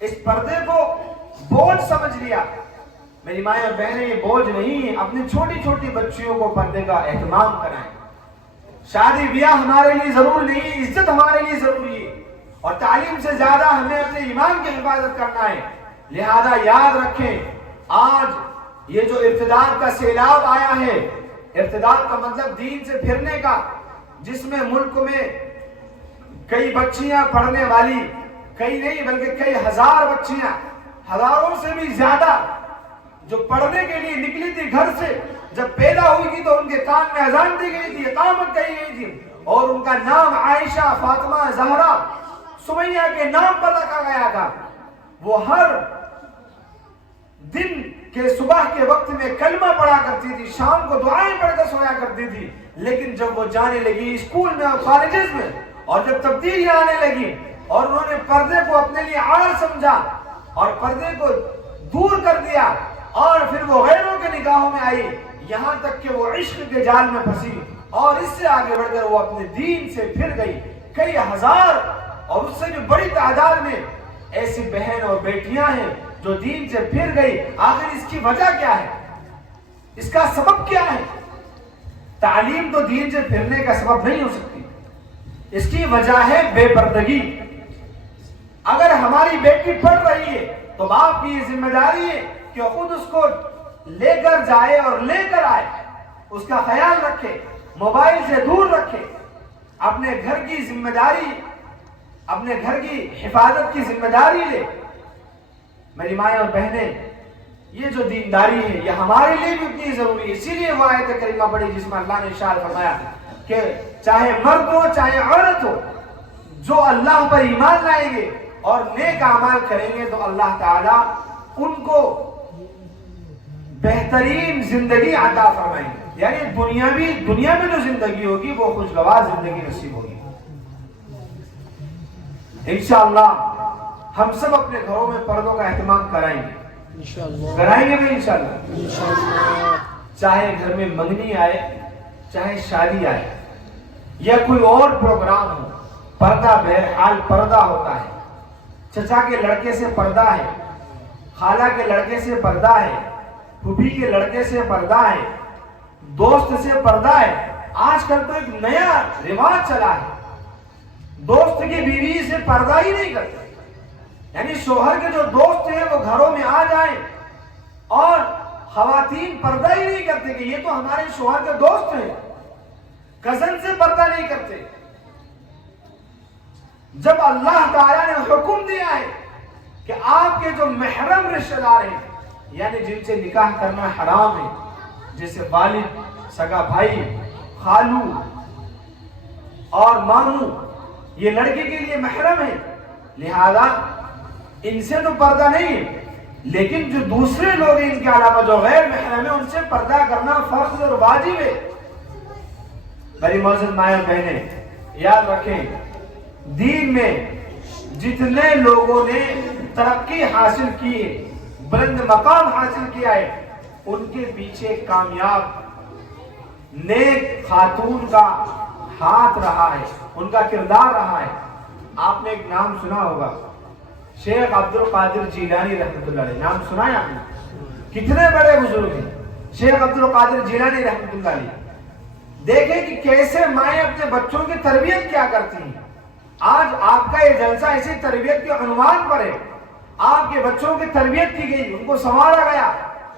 اس پردے کو بوجھ سمجھ لیا۔ میری مائیں اور بہنیں، یہ بوجھ نہیں ہے، اپنی چھوٹی چھوٹی بچیوں کو پردے کا اہتمام کرائیں۔ شادی بیاہ ہمارے لیے ضرور نہیں ہے، عزت ہمارے لیے ضروری ہے، اور تعلیم سے زیادہ ہمیں اپنے ایمان کی حفاظت کرنا ہے۔ لہذا یاد رکھیں، آج یہ جو ارتداد کا سیلاب آیا ہے، ارتداد کا مطلب دین سے پھرنے کا، جس میں ملک میں کئی بچیاں پڑھنے والی، کئی نہیں بلکہ کئی ہزار بچیاں، ہزاروں سے بھی زیادہ جو پڑھنے کے لیے نکلی تھی گھر سے، جب پیدا ہوئی تھی تو ان کے کان میں اذان دی گئی تھی، اقامت کہی گئی تھی، اور ان کا نام عائشہ، فاطمہ، زہرا، سمیہ کے نام پر رکھا گیا تھا۔ وہ ہر دن کے صبح کے وقت میں کلمہ پڑھا کرتی تھی، شام کو دعائیں پڑھ کر سویا کرتی تھی۔ لیکن جب وہ جانے لگی اسکول میں اور کالجز میں، اور جب تبدیلیاں آنے لگی اور انہوں نے پردے کو اپنے لیے عار سمجھا اور پردے کو دور کر دیا، اور پھر وہ غیروں کے نگاہوں میں آئی، یہاں تک کہ وہ عشق کے جال میں پھنسی، اور اس سے آگے بڑھ کر وہ اپنے دین سے پھر گئی۔ کئی ہزار اور اس سے بھی بڑی تعداد میں ایسی بہن اور بیٹیاں ہیں جو دین سے پھر گئی۔ آخر اس کی وجہ کیا ہے؟ اس کا سبب کیا ہے؟ تعلیم تو دین سے پھرنے کا سبب نہیں ہو سکتی، اس کی وجہ ہے بے پردگی۔ اگر ہماری بیٹی پڑھ رہی ہے تو باپ کی یہ ذمہ داری ہے کہ خود اس کو لے کر جائے اور لے کر آئے، اس کا خیال رکھے، موبائل سے دور رکھے، اپنے گھر کی ذمہ داری، اپنے گھر کی حفاظت کی ذمہ داری لے۔ میری مائیں اور بہنیں، یہ جو دینداری ہے یہ ہمارے لیے بھی اتنی ضروری ہے۔ اسی لیے وہ آیت کریمہ پڑھی جس میں اللہ نے ارشاد فرمایا کہ چاہے مرد ہو چاہے عورت ہو، جو اللہ پر ایمان لائیں گے اور نیک اعمال کریں گے تو اللہ تعالیٰ ان کو بہترین زندگی عطا فرمائیں گے، یعنی دنیا میں جو زندگی ہوگی وہ خوشگوار زندگی نصیب ہوگی۔ انشاءاللہ ہم سب اپنے گھروں میں پردوں کا اہتمام کرائیں گے، کرائیں گے بھی انشاءاللہ۔ چاہے گھر میں منگنی آئے، چاہے شادی آئے یا کوئی اور پروگرام ہو، پردہ بہرحال پردہ ہوتا ہے۔ چچا کے لڑکے سے پردہ ہے، خالہ کے لڑکے سے پردہ ہے، پھوپھی کے لڑکے سے پردہ ہے، دوست سے پردہ ہے۔ آج کل تو ایک نیا رواج چلا ہے، دوست کی بیوی سے پردہ ہی نہیں کرتے، یعنی شوہر کے جو دوست ہیں وہ گھروں میں آ جائیں اور خواتین پردہ ہی نہیں کرتے کہ یہ تو ہمارے شوہر کے دوست ہیں، کزن سے پردہ نہیں کرتے۔ جب اللہ تعالیٰ نے حکم دیا ہے کہ آپ کے جو محرم رشتہ دار ہیں، یعنی جن سے نکاح کرنا حرام ہے، جیسے والد، سگا بھائی، خالو اور ماموں، یہ لڑکے کے لیے محرم ہے، لہذا ان سے تو پردہ نہیں ہے، لیکن جو دوسرے لوگ ہیں ان کے علاوہ جو غیر محرم ہیں ان سے پردہ کرنا فرض اور واجب ہے۔ میری معزز مائیں بہنیں، یاد رکھیں، دین میں جتنے لوگوں نے ترقی حاصل کی ہے، بلند مقام حاصل کیا ہے، ان کے پیچھے کامیاب نیک خاتون کا ہاتھ رہا ہے، ان کا کردار رہا ہے۔ آپ نے ایک نام سنا ہوگا، شیخ عبد القادر جیلانی رحمۃ اللہ علیہ، نام سنا ہے آپ نے؟ کتنے بڑے بزرگ ہیں شیخ عبد القادر جیلانی رحمۃ اللہ علیہ۔ دیکھیں کہ کیسے مائیں اپنے بچوں کی تربیت کیا کرتی ہیں۔ آج آپ کا یہ جلسہ اسی تربیت کے عنوان پر ہے۔ آپ کے بچوں کی تربیت کی گئی، ان کو سنوارا گیا،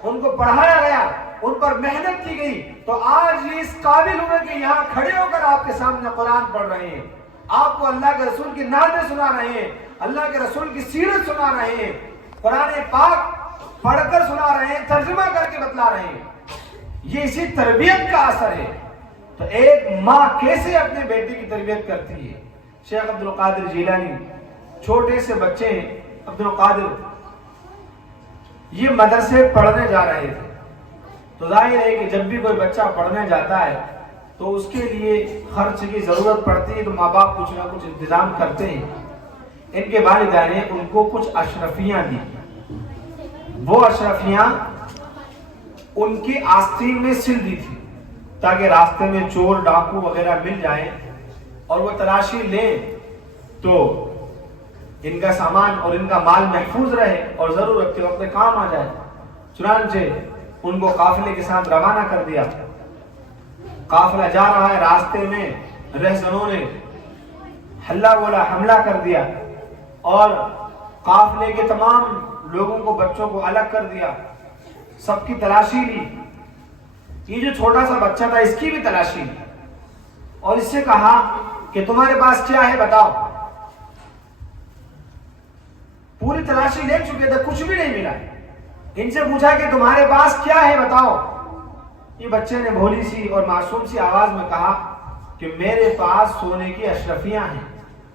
ان کو پڑھایا گیا، ان پر محنت کی گئی، تو آج یہ اس قابل ہوئے کہ یہاں کھڑے ہو کر آپ کے سامنے قرآن پڑھ رہے ہیں، آپ کو اللہ کے رسول کی نعتیں سنا رہے ہیں، اللہ کے رسول کی سیرت سنا رہے ہیں، قرآن پاک پڑھ کر سنا رہے ہیں، ترجمہ کر کے بتلا رہے ہیں۔ یہ اسی تربیت کا اثر ہے۔ تو ایک ماں کیسے اپنے بیٹے کی تربیت کرتی ہے؟ شیخ عبد القادر جیلانی چھوٹے سے بچے ہیں، عبد القادر یہ مدرسے پڑھنے جا رہے تھے، تو ظاہر ہے کہ جب بھی کوئی بچہ پڑھنے جاتا ہے تو اس کے لیے خرچ کی ضرورت پڑتی ہے، تو ماں باپ کچھ نہ کچھ انتظام کرتے ہیں۔ ان کے والدہ نے ان کو کچھ اشرفیاں دی، وہ اشرفیاں ان کی آستین میں سل دی تھی تاکہ راستے میں چور ڈاکو وغیرہ مل جائیں اور وہ تلاشی لیں تو ان کا سامان اور ان کا مال محفوظ رہے اور ضرورت کے وقت کام آ جائے۔ چنانچہ ان کو قافلے کے ساتھ روانہ کر دیا۔ قافلہ جا رہا ہے، راستے میں رہزنوں نے ہلا بولا حملہ کر دیا اور قافلے کے تمام لوگوں کو، بچوں کو الگ کر دیا، سب کی تلاشی لی۔ یہ جو چھوٹا سا بچہ تھا اس کی بھی تلاشی لی اور اس سے کہا کہ تمہارے پاس کیا ہے بتاؤ۔ پوری تلاشی لے چکے تھے، کچھ بھی نہیں ملا۔ ان سے پوچھا کہ تمہارے پاس کیا ہے بتاؤ۔ یہ بچے نے بھولی سی اور معصوم سی آواز میں کہا کہ میرے پاس سونے کی اشرفیاں ہیں۔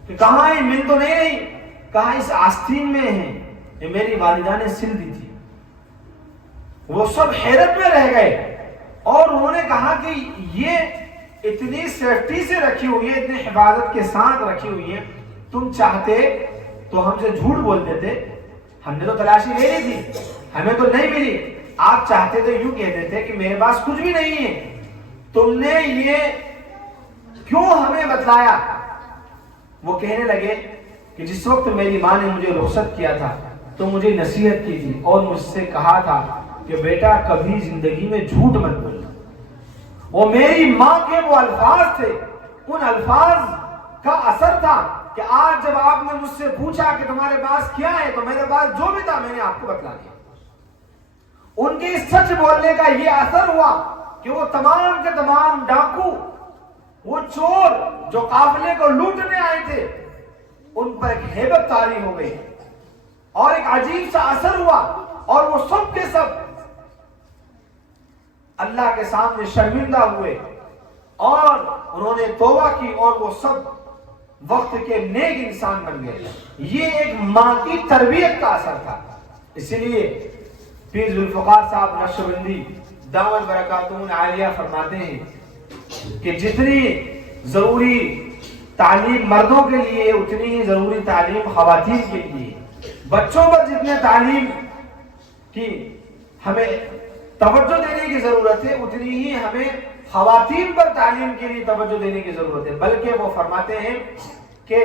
کہ کہاں ہیں؟ مل تو نہیں رہی۔ کہا اس آستین میں ہیں، یہ میری والدہ نے سل دی تھی۔ وہ سب حیرت میں رہ گئے اور انہوں نے کہا کہ یہ اتنی سیفٹی سے رکھی ہوئی ہے، اتنی حفاظت کے ساتھ رکھی ہوئی ہے، تم چاہتے تو ہم سے جھوٹ بول دیتے، ہم نے تو تلاشی لے لی تھی، ہمیں تو نہیں ملی۔ آپ چاہتے تو یوں کہہ دیتے کہ میرے پاس کچھ بھی نہیں ہے، تم نے یہ کیوں ہمیں بتلایا؟ وہ کہنے لگے کہ جس وقت میری ماں نے مجھے رخصت کیا تھا تو مجھے نصیحت کی تھی اور مجھ سے کہا تھا کہ بیٹا کبھی زندگی میں جھوٹ مت بولنا۔ وہ میری ماں کے وہ الفاظ تھے، ان الفاظ کا اثر تھا کہ آج جب آپ نے مجھ سے پوچھا کہ تمہارے پاس کیا ہے تو میرے پاس جو بھی تھا میں نے آپ کو بتلا دیا۔ ان کے سچ بولنے کا یہ اثر ہوا کہ وہ تمام کے تمام ڈاکو، وہ چور جو قافلے کو لوٹنے آئے تھے، ان پر ایک ہیبت طاری ہو گئی اور ایک عجیب سا اثر ہوا اور وہ سب کے سب اللہ کے سامنے شرمندہ ہوئے اور انہوں نے توبہ کی اور وہ سب وقت کے نیک انسان بن گئے۔ یہ ایک ماں کی تربیت کا اثر تھا۔ اس لیے پیر ذوالفقار صاحب نقشبندی دامت برکاتہم عالیہ فرماتے ہیں کہ جتنی ضروری تعلیم مردوں کے لیے اتنی ہی ضروری تعلیم خواتین کے لیے۔ بچوں پر جتنے تعلیم کی ہمیں توجہ دینے کی ضرورت ہے اتنی ہی ہمیں خواتین پر تعلیم کے لیے توجہ دینے کی ضرورت ہے، بلکہ وہ فرماتے ہیں کہ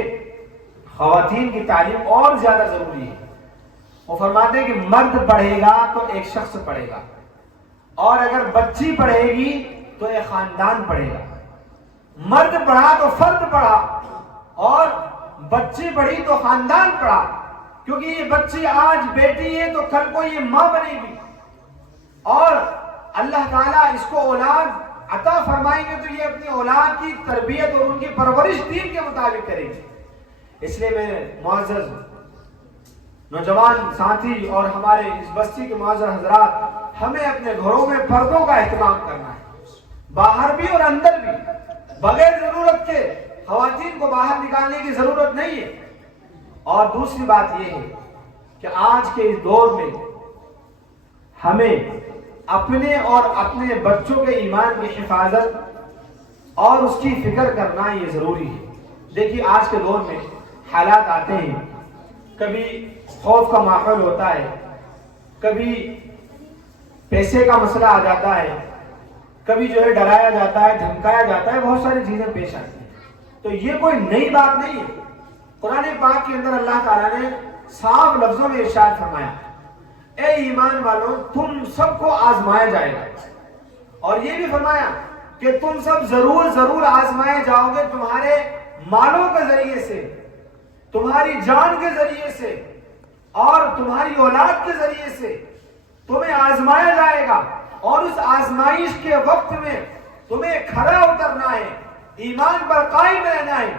خواتین کی تعلیم اور زیادہ ضروری ہے۔ وہ فرماتے ہیں کہ مرد پڑھے گا تو ایک شخص پڑھے گا، اور اگر بچی پڑھے گی تو ایک خاندان پڑھے گا۔ مرد پڑھا تو فرد پڑھا اور بچی پڑھی تو خاندان پڑھا، کیونکہ یہ بچی آج بیٹی ہے تو کل کو یہ ماں بنے گی اور اللہ تعالیٰ اس کو اولاد عطا فرمائیں گے تو یہ اپنی اولاد کی تربیت اور ان کی پرورش دین کے مطابق کرے گی۔ اس لیے میں معزز نوجوان ساتھی اور ہمارے اس بستی کے معزز حضرات، ہمیں اپنے گھروں میں پردوں کا اہتمام کرنا ہے، باہر بھی اور اندر بھی۔ بغیر ضرورت کے خواتین کو باہر نکالنے کی ضرورت نہیں ہے۔ اور دوسری بات یہ ہے کہ آج کے اس دور میں ہمیں اپنے اور اپنے بچوں کے ایمان کی حفاظت اور اس کی فکر کرنا یہ ضروری ہے۔ دیکھیے آج کے دور میں حالات آتے ہیں، کبھی خوف کا ماحول ہوتا ہے، کبھی پیسے کا مسئلہ آ جاتا ہے، کبھی جو ہے ڈرایا جاتا ہے، دھمکایا جاتا ہے، بہت ساری چیزیں پیش آتی ہیں۔ تو یہ کوئی نئی بات نہیں ہے۔ قرآن پاک کے اندر اللہ تعالیٰ نے صاف لفظوں میں ارشاد فرمایا، اے ایمان والوں تم سب کو آزمایا جائے گا، اور یہ بھی فرمایا کہ تم سب ضرور آزمائے جاؤ گے، تمہارے مالوں کے ذریعے سے، تمہاری جان کے ذریعے سے اور تمہاری اولاد کے ذریعے سے تمہیں آزمایا جائے گا، اور اس آزمائش کے وقت میں تمہیں کھڑا اترنا ہے، ایمان پر قائم رہنا ہے،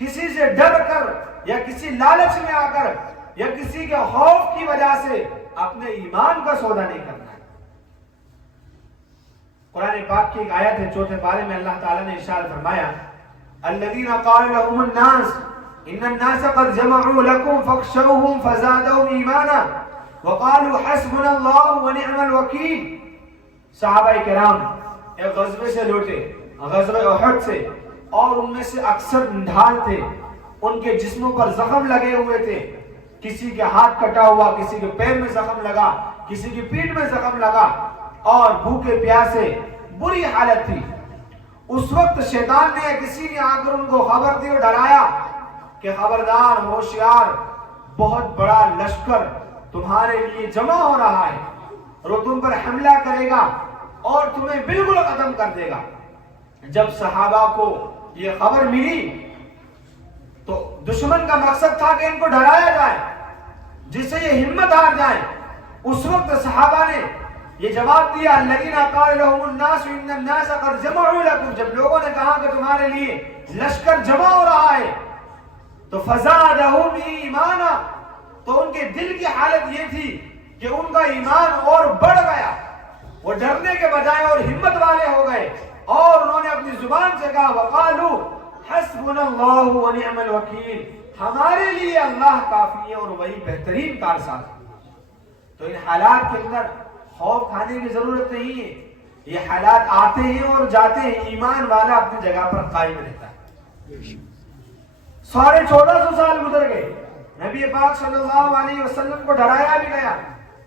کسی سے ڈر کر یا کسی لالچ میں آ کر یا کسی کے خوف کی وجہ سے اپنے ایمان کا سودا نہیں کرنا ہے۔ قرآن پاک کی ایک آیت ہے 4 پارے میں اللہ تعالیٰ نے ارشاد فرمایا، الذین قال لهم الناس ان الناس قد جمعوا لكم فاخشوهم فزادهم ایمانا وقالوا حسبنا اللہ ونعم الوکیل۔ صحابہ کرام ایک غزوے سے لوٹے، غزوہ احد سے، اور ان میں سے اکثر ڈھال تھے، ان کے جسموں پر زخم لگے ہوئے تھے، کسی کے ہاتھ کٹا ہوا، کسی کے پیر میں زخم لگا، کسی کی پیٹھ میں زخم لگا، اور بھوکے پیاسے بری حالت تھی۔ اس وقت شیطان نے کسی نے آ کر ان کو خبر دی اور ڈرایا کہ خبردار، ہوشیار، بہت بڑا لشکر تمہارے لیے جمع ہو رہا ہے اور وہ تم پر حملہ کرے گا اور تمہیں بالکل ختم کر دے گا۔ جب صحابہ کو یہ خبر ملی تو دشمن کا مقصد تھا کہ ان کو ڈرایا جائے، جس سے یہ ہمت ہار جائیں۔ اس وقت صحابہ نے یہ جواب دیا، الذین قال لهم الناس ان الناس قد جمعوا لكم، جب لوگوں نے کہا کہ تمہارے لیے لشکر جمع ہو رہا ہے تو فزادهم ایمانا، تو ان کے دل کی حالت یہ تھی کہ ان کا ایمان اور بڑھ گیا، وہ ڈرنے کے بجائے اور ہمت والے ہو گئے، اور انہوں نے اپنی زبان سے کہا وقالوا حسبنا اللہ ونعم الوکیل، ہمارے لیے اللہ کافی ہے اور وہی بہترین کارساز ہے۔ تو ان حالات کے اندر خوف کھانے کی ضرورت نہیں ہے، یہ حالات آتے ہیں اور جاتے ہیں، ایمان والا اپنی جگہ پر قائم رہتا ہے۔ 1450 سال گزر گئے، نبی پاک صلی اللہ علیہ وسلم کو ڈرایا بھی گیا،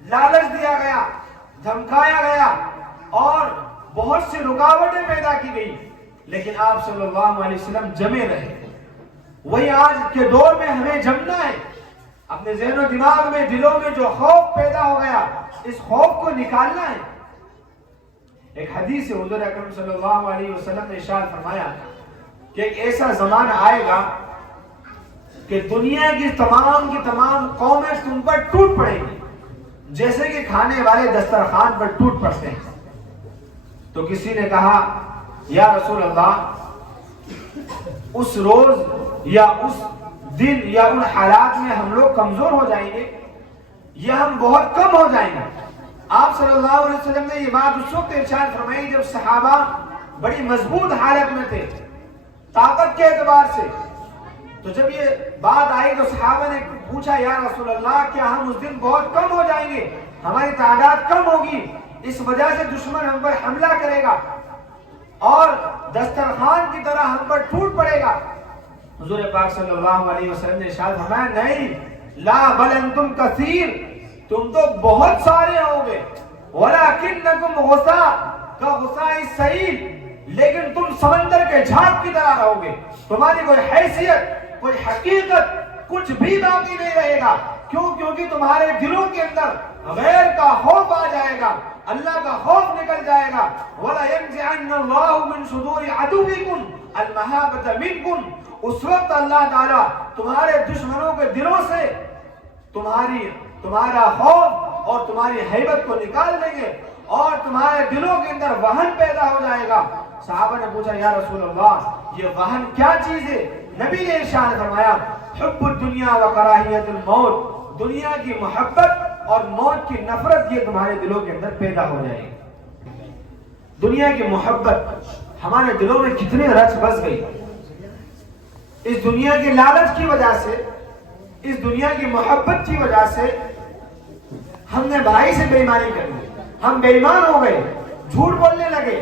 لالچ دیا گیا، دھمکایا گیا، اور بہت سی رکاوٹیں پیدا کی گئی، لیکن آپ صلی اللہ علیہ وسلم جمے رہے۔ وہی آج کے دور میں ہمیں جمنا ہے، اپنے ذہن و دماغ میں، دلوں میں جو خوف پیدا ہو گیا، اس خوف کو نکالنا ہے۔ ایک حدیث ہے، حضور اکرم صلی اللہ علیہ وسلم نے ارشاد فرمایا کہ ایک ایسا زمانہ آئے گا کہ دنیا کی تمام قومیں تم پر ٹوٹ پڑیں گی، جیسے کہ کھانے والے دسترخوان پر ٹوٹ پڑتے ہیں۔ تو کسی نے کہا یا رسول اللہ، اس روز یا اس دن یا ان حالات میں ہم لوگ کمزور ہو جائیں گے یا ہم بہت کم ہو جائیں گے؟ آپ صلی اللہ علیہ وسلم نے یہ بات اس وقت ارشاد فرمائی جب صحابہ بڑی مضبوط حالت میں تھے طاقت کے اعتبار سے۔ تو جب یہ بات آئی تو صحابہ نے پوچھا یا رسول اللہ، کیا ہم اس دن بہت کم ہو جائیں گے، ہماری تعداد کم ہوگی، اس وجہ سے دشمن ہم پر حملہ کرے گا اور دسترخوان کی طرح ہم پر ٹوٹ پڑے گا؟ حضور پاک صلی اللہ علیہ وسلم نے ارشاد فرمایا نہیں، لا بل انتم کثیر، تم تو بہت سارے ہوگے، ولکنکم غثاء کغثاء السیل، لیکن تم سمندر کے جھاگ کی طرح رہو گے، تمہاری کوئی حیثیت، کوئی حقیقت، کچھ بھی باقی نہیں رہے گا۔ کیوں؟ کیونکہ تمہارے دلوں کے اندر غیر کا خوف آ جائے گا، اللہ کا خوف نکل جائے گا۔ وَلَيَنزِعَنَّ اللَّهُ مِن صُدُورِ عَدُوِّكُمْ الْمَهَابَةَ مِنكُمْ، اس وقت اللہ تعالیٰ تمہارے دشمنوں کے دلوں سے تمہارا خوف اور تمہاری ہیبت کو نکال دیں گے اور تمہارے دلوں کے اندر وہن پیدا ہو جائے گا۔ صحابہ نے پوچھا یا رسول اللہ، یہ وہن کیا چیز ہے؟ نبی نے ارشاد فرمایا حب الدنیا و کراہیت الموت، دنیا کی محبت اور موت کی نفرت یہ تمہارے دلوں کے اندر پیدا ہو جائے گی۔ دنیا کی محبت ہمارے دلوں میں کتنے رچ بس گئی، اس دنیا کی لالچ کی وجہ سے، اس دنیا کی محبت کی وجہ سے ہم نے بھائی سے بے ایمانی کر لی، ہم بے ایمان ہو گئے، جھوٹ بولنے لگے،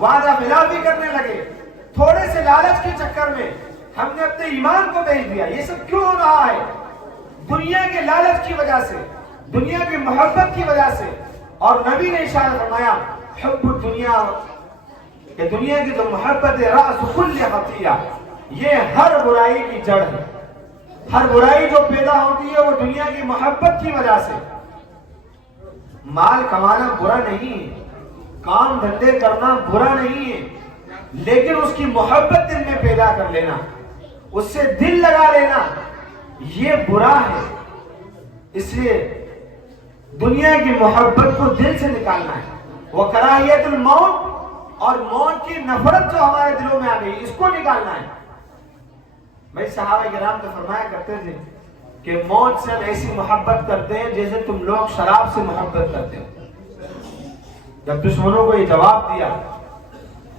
وعدہ خلافی کرنے لگے، تھوڑے سے لالچ کے چکر میں ہم نے اپنے ایمان کو بیچ دیا۔ یہ سب کیوں ہو رہا ہے؟ دنیا کے لالچ کی وجہ سے، دنیا کی محبت کی وجہ سے۔ اور نبی نے ارشاد فرمایا حب الدنیا، کہ دنیا کی جو محبت ہے رأس کل خطیہ، یہ ہر برائی کی جڑ ہے۔ ہر برائی جو پیدا ہوتی ہے وہ دنیا کی محبت کی وجہ سے۔ مال کمانا برا نہیں ہے، کام دھندے کرنا برا نہیں ہے، لیکن اس کی محبت دل میں پیدا کر لینا، اس سے دل لگا لینا، یہ برا ہے۔ اس لیے دنیا کی محبت کو دل سے نکالنا ہے۔ وہ کراہیت الموت، اور موت کی نفرت جو ہمارے دلوں میں آ گئی، اس کو نکالنا ہے۔ بھائی صحابہ کرام تو فرمایا کرتے تھے کہ موت سے ہم ایسی محبت کرتے ہیں جیسے تم لوگ شراب سے محبت کرتے ہو۔ جب دشمنوں کو یہ جواب دیا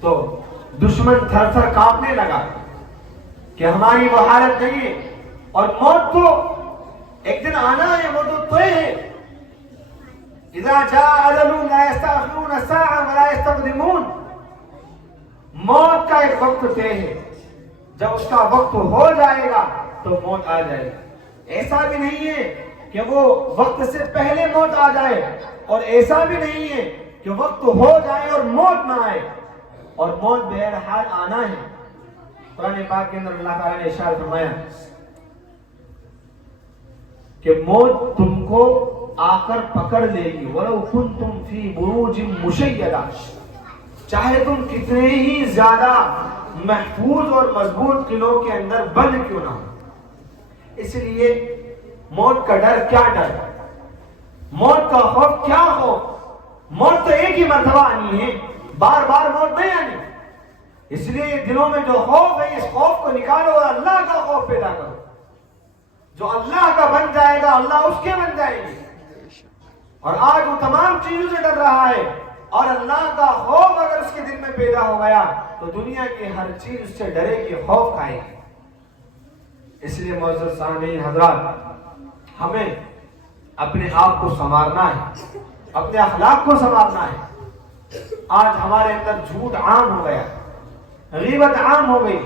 تو دشمن تھر تھر کانپنے لگا کہ ہماری وہ حالت نہیں ہے، اور موت تو ایک دن آنا ہے، وہ تو طے ہے۔ اذا جاء اجلهم لا يستأخرون ساعة ولا يستقدمون، موت کا ایک وقت طے ہے، جب اس کا وقت ہو جائے گا تو موت آ جائے گی۔ ایسا بھی نہیں ہے کہ وہ وقت سے پہلے موت آ جائے، اور ایسا بھی نہیں ہے کہ وقت ہو جائے اور موت نہ آئے، اور موت بہرحال آنا ہے۔ قرآن پاک کے اندر اللہ تعالیٰ نے ارشاد فرمایا کہ موت تم کو آ کر پکڑ لے گی، وَلَوْ كُنْتُمْ فِي بُرُوجٍ مُشَيَّدَةٍ، چاہے تم کتنے ہی زیادہ محفوظ اور مضبوط قلعوں کے اندر بند کیوں نہ ہو۔ اس لیے موت کا ڈر کیا ڈر، موت کا خوف کیا خوف؟ موت تو ایک ہی مرتبہ آنی ہے، بار بار موت نہیں آنی۔ اس لیے دلوں میں جو خوف ہے، اس خوف کو نکالو اور اللہ کا خوف پیدا کرو۔ جو اللہ کا بن جائے گا اللہ اس کے بن جائے گی۔ اور آج وہ تمام چیزوں سے ڈر رہا ہے، اور اللہ کا خوف اگر اس کے دل میں پیدا ہو گیا تو دنیا کی ہر چیز اس سے ڈرے گی، خوف کھائے گی۔ اس لیے معزز سامعین حضرات، ہمیں اپنے آپ کو سنوارنا ہے، اپنے اخلاق کو سنوارنا ہے۔ آج ہمارے اندر جھوٹ عام ہو گیا، غیبت عام ہو گئی،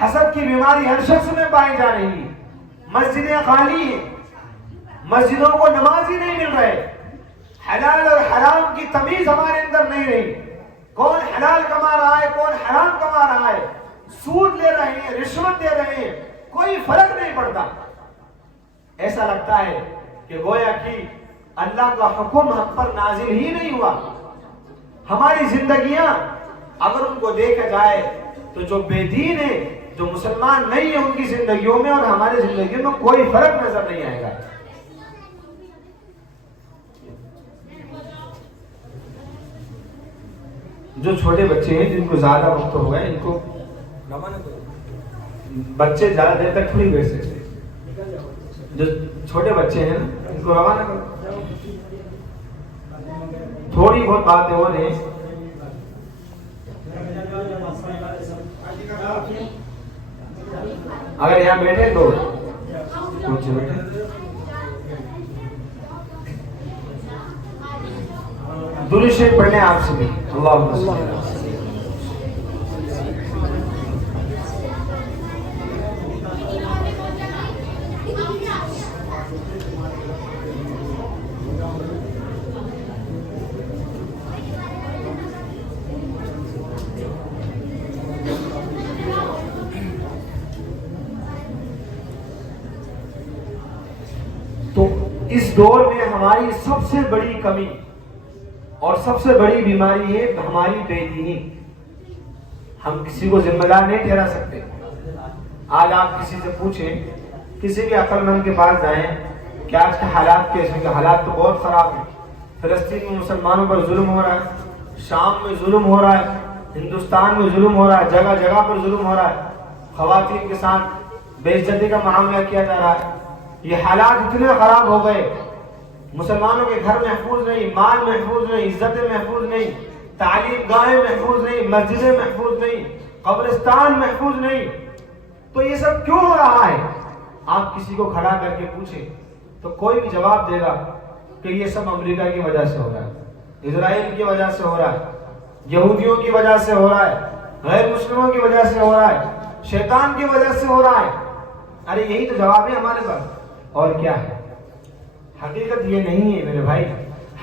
حسد کی بیماری ہر شخص میں پائی جا رہی ہے، مسجدیں خالی ہیں، مسجدوں کو نمازی نہیں مل رہے، حلال اور حرام کی تمیز ہمارے اندر نہیں رہی، کون حلال کما رہا ہے کون حرام کما رہا ہے، سود لے رہے ہیں رشوت دے رہے ہیں، کوئی فرق نہیں پڑتا۔ ایسا لگتا ہے کہ گویا کہ اللہ کا حکم ہم پر نازل ہی نہیں ہوا۔ ہماری زندگیاں اگر ان کو دیکھا جائے تو جو بے دین ہے، جو مسلمان نہیں ہے، ان کی زندگیوں میں اور ہماری زندگیوں میں کوئی فرق نظر نہیں آئے گا۔ جو چھوٹے بچے ہیں جن کو زیادہ وقت ہو گیا، ان کو بچے زیادہ دیر تک تھوڑی بیٹھ سکتے، جو چھوٹے بچے ہیں نا ان کو روانہ کرو، تھوڑی بہت باتیں ہو رہی ہیں۔ اگر یہاں بیٹھے تو پیچھے بیٹھے، درود شریف پڑھنے آپ سے بھی، اللہم صل علی محمد۔ تو اس دور میں ہماری سب سے بڑی کمی اور سب سے بڑی بیماری ہے ہماری بے دینی۔ ہم کسی کو ذمہ دار نہیں ٹھہرا سکتے۔ آج آپ کسی سے پوچھیں، کسی بھی عقل مند کے پاس جائیں کہ آج کے حالات کیسے ہیں؟ حالات تو بہت خراب ہیں۔ فلسطین میں مسلمانوں پر ظلم ہو رہا ہے، شام میں ظلم ہو رہا ہے، ہندوستان میں ظلم ہو رہا ہے، جگہ جگہ پر ظلم ہو رہا ہے، خواتین کے ساتھ بے عزتی کا معاملہ کیا جا رہا ہے۔ یہ حالات اتنے خراب ہو گئے، مسلمانوں کے گھر محفوظ نہیں، مال محفوظ نہیں، عزتیں محفوظ نہیں، تعلیم گاہیں محفوظ نہیں، مسجدیں محفوظ نہیں، قبرستان محفوظ نہیں۔ تو یہ سب کیوں ہو رہا ہے؟ آپ کسی کو کھڑا کر کے پوچھیں تو کوئی بھی جواب دے گا کہ یہ سب امریکہ کی وجہ سے ہو رہا ہے، اسرائیل کی وجہ سے ہو رہا ہے، یہودیوں کی وجہ سے ہو رہا ہے، غیر مسلموں کی وجہ سے ہو رہا ہے، شیطان کی وجہ سے ہو رہا ہے۔ ارے یہی تو جواب ہے ہمارے پاس، اور کیا ہے؟ حقیقت یہ نہیں ہے میرے بھائی،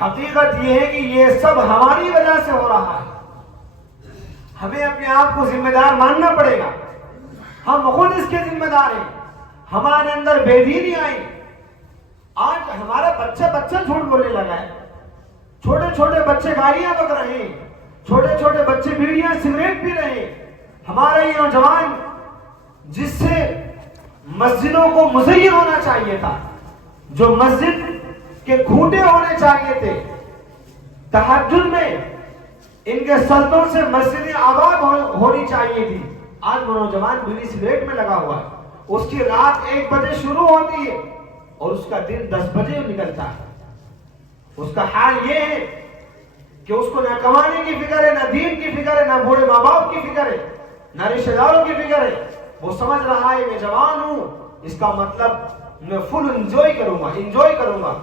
حقیقت یہ ہے کہ یہ سب ہماری وجہ سے ہو رہا ہے۔ ہمیں اپنے آپ کو ذمہ دار ماننا پڑے گا، ہم خود اس کے ذمہ دار ہیں۔ ہمارے اندر بے دینی آئی، آج ہمارا بچہ جھوٹ بولنے لگا ہے، چھوٹے چھوٹے بچے گالیاں بک رہے ہیں، چھوٹے چھوٹے بچے بیڑیاں سگریٹ پی رہے ہیں۔ ہمارا یہ نوجوان جس سے مسجدوں کو مزین ہونا چاہیے تھا، جو مسجد کے گھونٹے ہونے چاہیے تھے، تہجد میں ان کے سردوں سے مسجدیں آباد ہونی چاہیے تھی، آج وہ نوجوان بیڑی سگریٹ میں لگا ہوا ہے۔ اس کی رات 1 بجے شروع ہوتی ہے اور اس کا دن 10 بجے نکلتا ہے۔ اس کا حال یہ ہے کہ اس کو نہ کمانے کی فکر ہے، نہ دین کی فکر ہے، نہ بوڑھے ماں باپ کی فکر ہے، نہ رشتہ داروں کی فکر ہے۔ وہ سمجھ رہا ہے میں جوان ہوں، اس کا مطلب میں فل انجوائے کروں گا،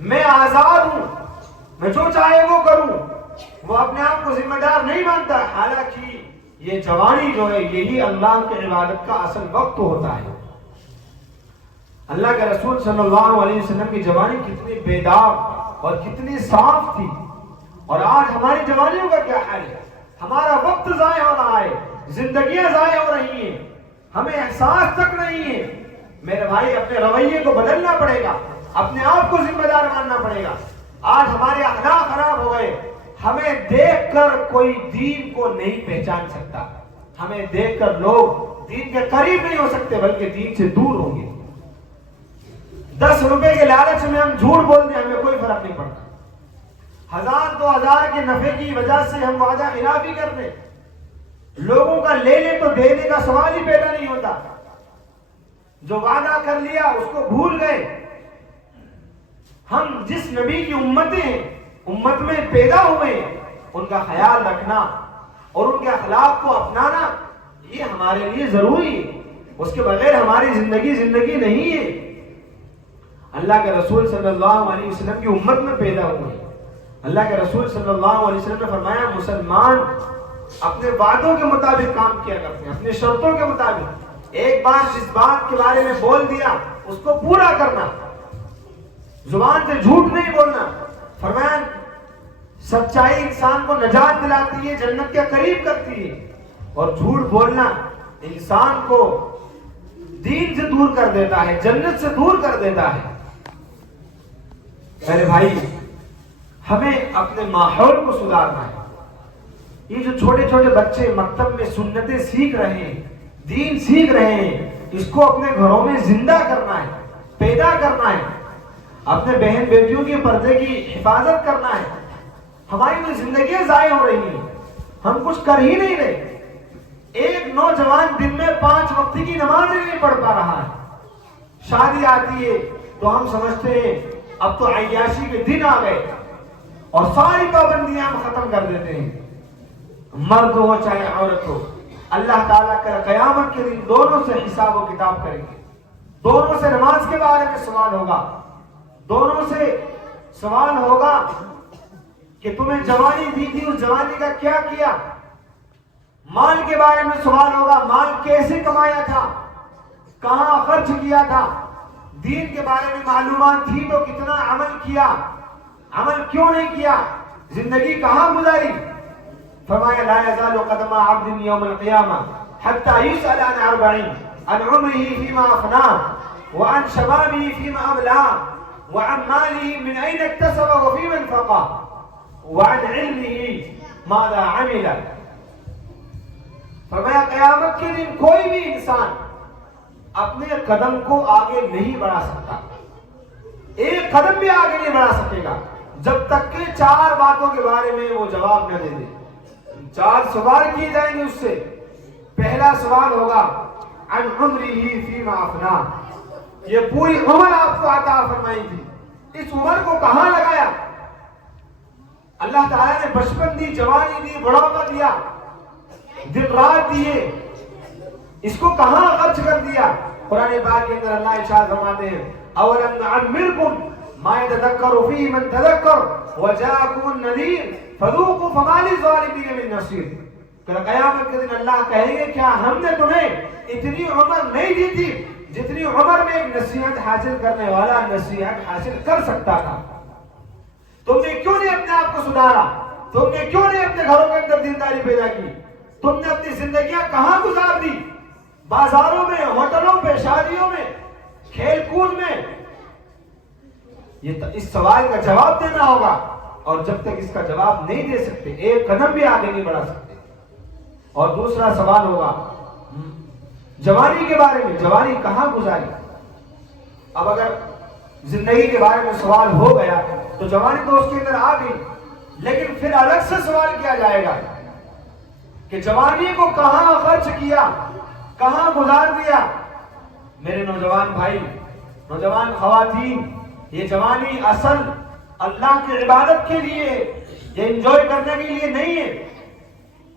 میں آزاد ہوں، میں جو چاہے وہ کروں۔ وہ اپنے آپ کو ذمہ دار نہیں مانتا، حالانکہ یہ جوانی جو ہے یہی اللہ کی عبادت کا اصل وقت ہوتا ہے۔ اللہ کے رسول صلی اللہ علیہ وسلم کی جوانی کتنی بیدار اور کتنی صاف تھی، اور آج ہماری جوانیوں کا کیا حال ہے؟ ہمارا وقت ضائع ہو رہا ہے، زندگیاں ضائع ہو رہی ہیں، ہمیں احساس تک نہیں ہے۔ میرے بھائی اپنے رویے کو بدلنا پڑے گا، اپنے آپ کو ذمہ دار ماننا پڑے گا۔ آج ہمارے اخلاق خراب ہو گئے، ہمیں دیکھ کر کوئی دین کو نہیں پہچان سکتا، ہمیں دیکھ کر لوگ دین کے قریب نہیں ہو سکتے بلکہ دین سے دور ہوں گے۔ 10 روپے کے لالچ میں ہم جھوٹ بولتے ہیں، ہمیں کوئی فرق نہیں پڑتا۔ 1000 2000 کے نفع کی وجہ سے ہم وعدہ خلافی کرتے، لوگوں کا لے لے تو دینے کا سوال ہی پیدا نہیں ہوتا۔ جو وعدہ کر لیا اس کو بھول گئے۔ ہم جس نبی کی امت میں پیدا ہوئے ان کا خیال رکھنا اور ان کے اخلاق کو اپنانا یہ ہمارے لیے ضروری ہے، اس کے بغیر ہماری زندگی نہیں ہے۔ اللہ کے رسول صلی اللہ علیہ وسلم کی امت میں پیدا ہوئے، اللہ کے رسول صلی اللہ علیہ وسلم نے فرمایا مسلمان اپنے وعدوں کے مطابق کام کیا کرتے ہیں، اپنے شرطوں کے مطابق۔ ایک بار جس بات کے بارے میں بول دیا اس کو پورا کرنا، زبان سے جھوٹ نہیں بولنا۔ فرمایا سچائی انسان کو نجات دلاتی ہے، جنت کے قریب کرتی ہے، اور جھوٹ بولنا انسان کو دین سے دور کر دیتا ہے، جنت سے دور کر دیتا ہے۔ میرے بھائی ہمیں اپنے ماحول کو سدھارنا ہے۔ یہ جو چھوٹے چھوٹے بچے مکتب میں سنتیں سیکھ رہے ہیں، دین سیکھ رہے ہیں، اس کو اپنے گھروں میں زندہ کرنا ہے، پیدا کرنا ہے، اپنے بہن بیٹیوں کے پردے کی حفاظت کرنا ہے۔ ہماری تو زندگیاں ضائع ہو رہی ہیں، ہم کچھ کر ہی نہیں رہے۔ ایک نوجوان دن میں 5 وقت کی نماز نہیں پڑھ پا رہا ہے۔ شادی آتی ہے تو ہم سمجھتے ہیں اب تو عیاشی کے دن آ گئے اور ساری پابندیاں ہم ختم کر دیتے ہیں۔ مرد ہو چاہے عورت ہو، اللہ تعالیٰ کا قیامت کے دن دونوں سے حساب و کتاب کریں گے، دونوں سے نماز کے بارے میں سوال ہوگا، دونوں سے سوال ہوگا کہ تمہیں جوانی دی تھی اس جوانی کا کیا کیا۔ مال کے بارے میں سوال ہوگا، مال کیسے کمایا تھا، کہاں خرچ کیا تھا۔ دین کے بارے میں معلومات تھی تو کتنا عمل کیا، عمل کیوں نہیں کیا، زندگی کہاں گزاری۔ فرمایا لا يزال قدم عبد يوم القيامة حتى يسأل عن 40 عن عمره فيما أفناه وعن شبابه فيما أبلاه وعن ماله من أين اكتسب وفيما انفقه وعن علمه ماذا عمل۔ فرمایا قیامت کے دن کوئی بھی انسان اپنے قدم کو آگے نہیں بڑھا سکتا، ایک قدم بھی آگے نہیں بڑھا سکے گا جب تک کہ 4 باتوں کے بارے میں وہ جواب نہ دے دے۔ 4 سوال کیے جائیں گے اس سے۔ پہلا سوال ہوگا عن عمره فيما افناه، یہ پوری عمر آپ کو عطا فرمائی تھی، اس عمر کو کہاں لگایا؟ اللہ تعالیٰ نے بچپن دی، جوانی دی، بڑھاپا دیا، دن رات دیے، اس کو کہاں خرچ کر دیا؟ قرآن پاک کے اندر اللہ ارشاد فرماتے ہیں اولم نعمرکم ما يتذكر فيه من تذكر وجاءكم النذير فذوقوا فما للظالمين من نصير۔ کہ قیامت کے دن اللہ کہیں گے کیا ہم نے تمہیں اتنی عمر نہیں دی تھی جتنی عمر میں ایک نصیحت حاصل کرنے والا نصیحت حاصل کر سکتا تھا؟ تم نے کیوں نہیں اپنے آپ کو سدھارا؟ تم نے کیوں نہیں اپنے گھروں کے اندر دینداری پیدا کی؟ تم نے اپنی زندگیاں کہاں گزار دی؟ بازاروں میں، ہوٹلوں پہ، شادیوں میں، کھیل کود میں۔ اس سوال کا جواب دینا ہوگا، اور جب تک اس کا جواب نہیں دے سکتے ایک قدم بھی آگے نہیں بڑھا سکتے۔ اور دوسرا سوال ہوگا جوانی کے بارے میں، جوانی کہاں گزاری؟ اب اگر زندگی کے بارے میں سوال ہو گیا تو جوانی تو اس کے اندر آ گئی، لیکن پھر الگ سے سوال کیا جائے گا کہ جوانی کو کہاں خرچ کیا، کہاں گزار دیا؟ میرے نوجوان بھائی، نوجوان خواتین، یہ جوانی اصل اللہ کی عبادت کے لیے، یہ انجوائے کرنے کے لیے نہیں ہے،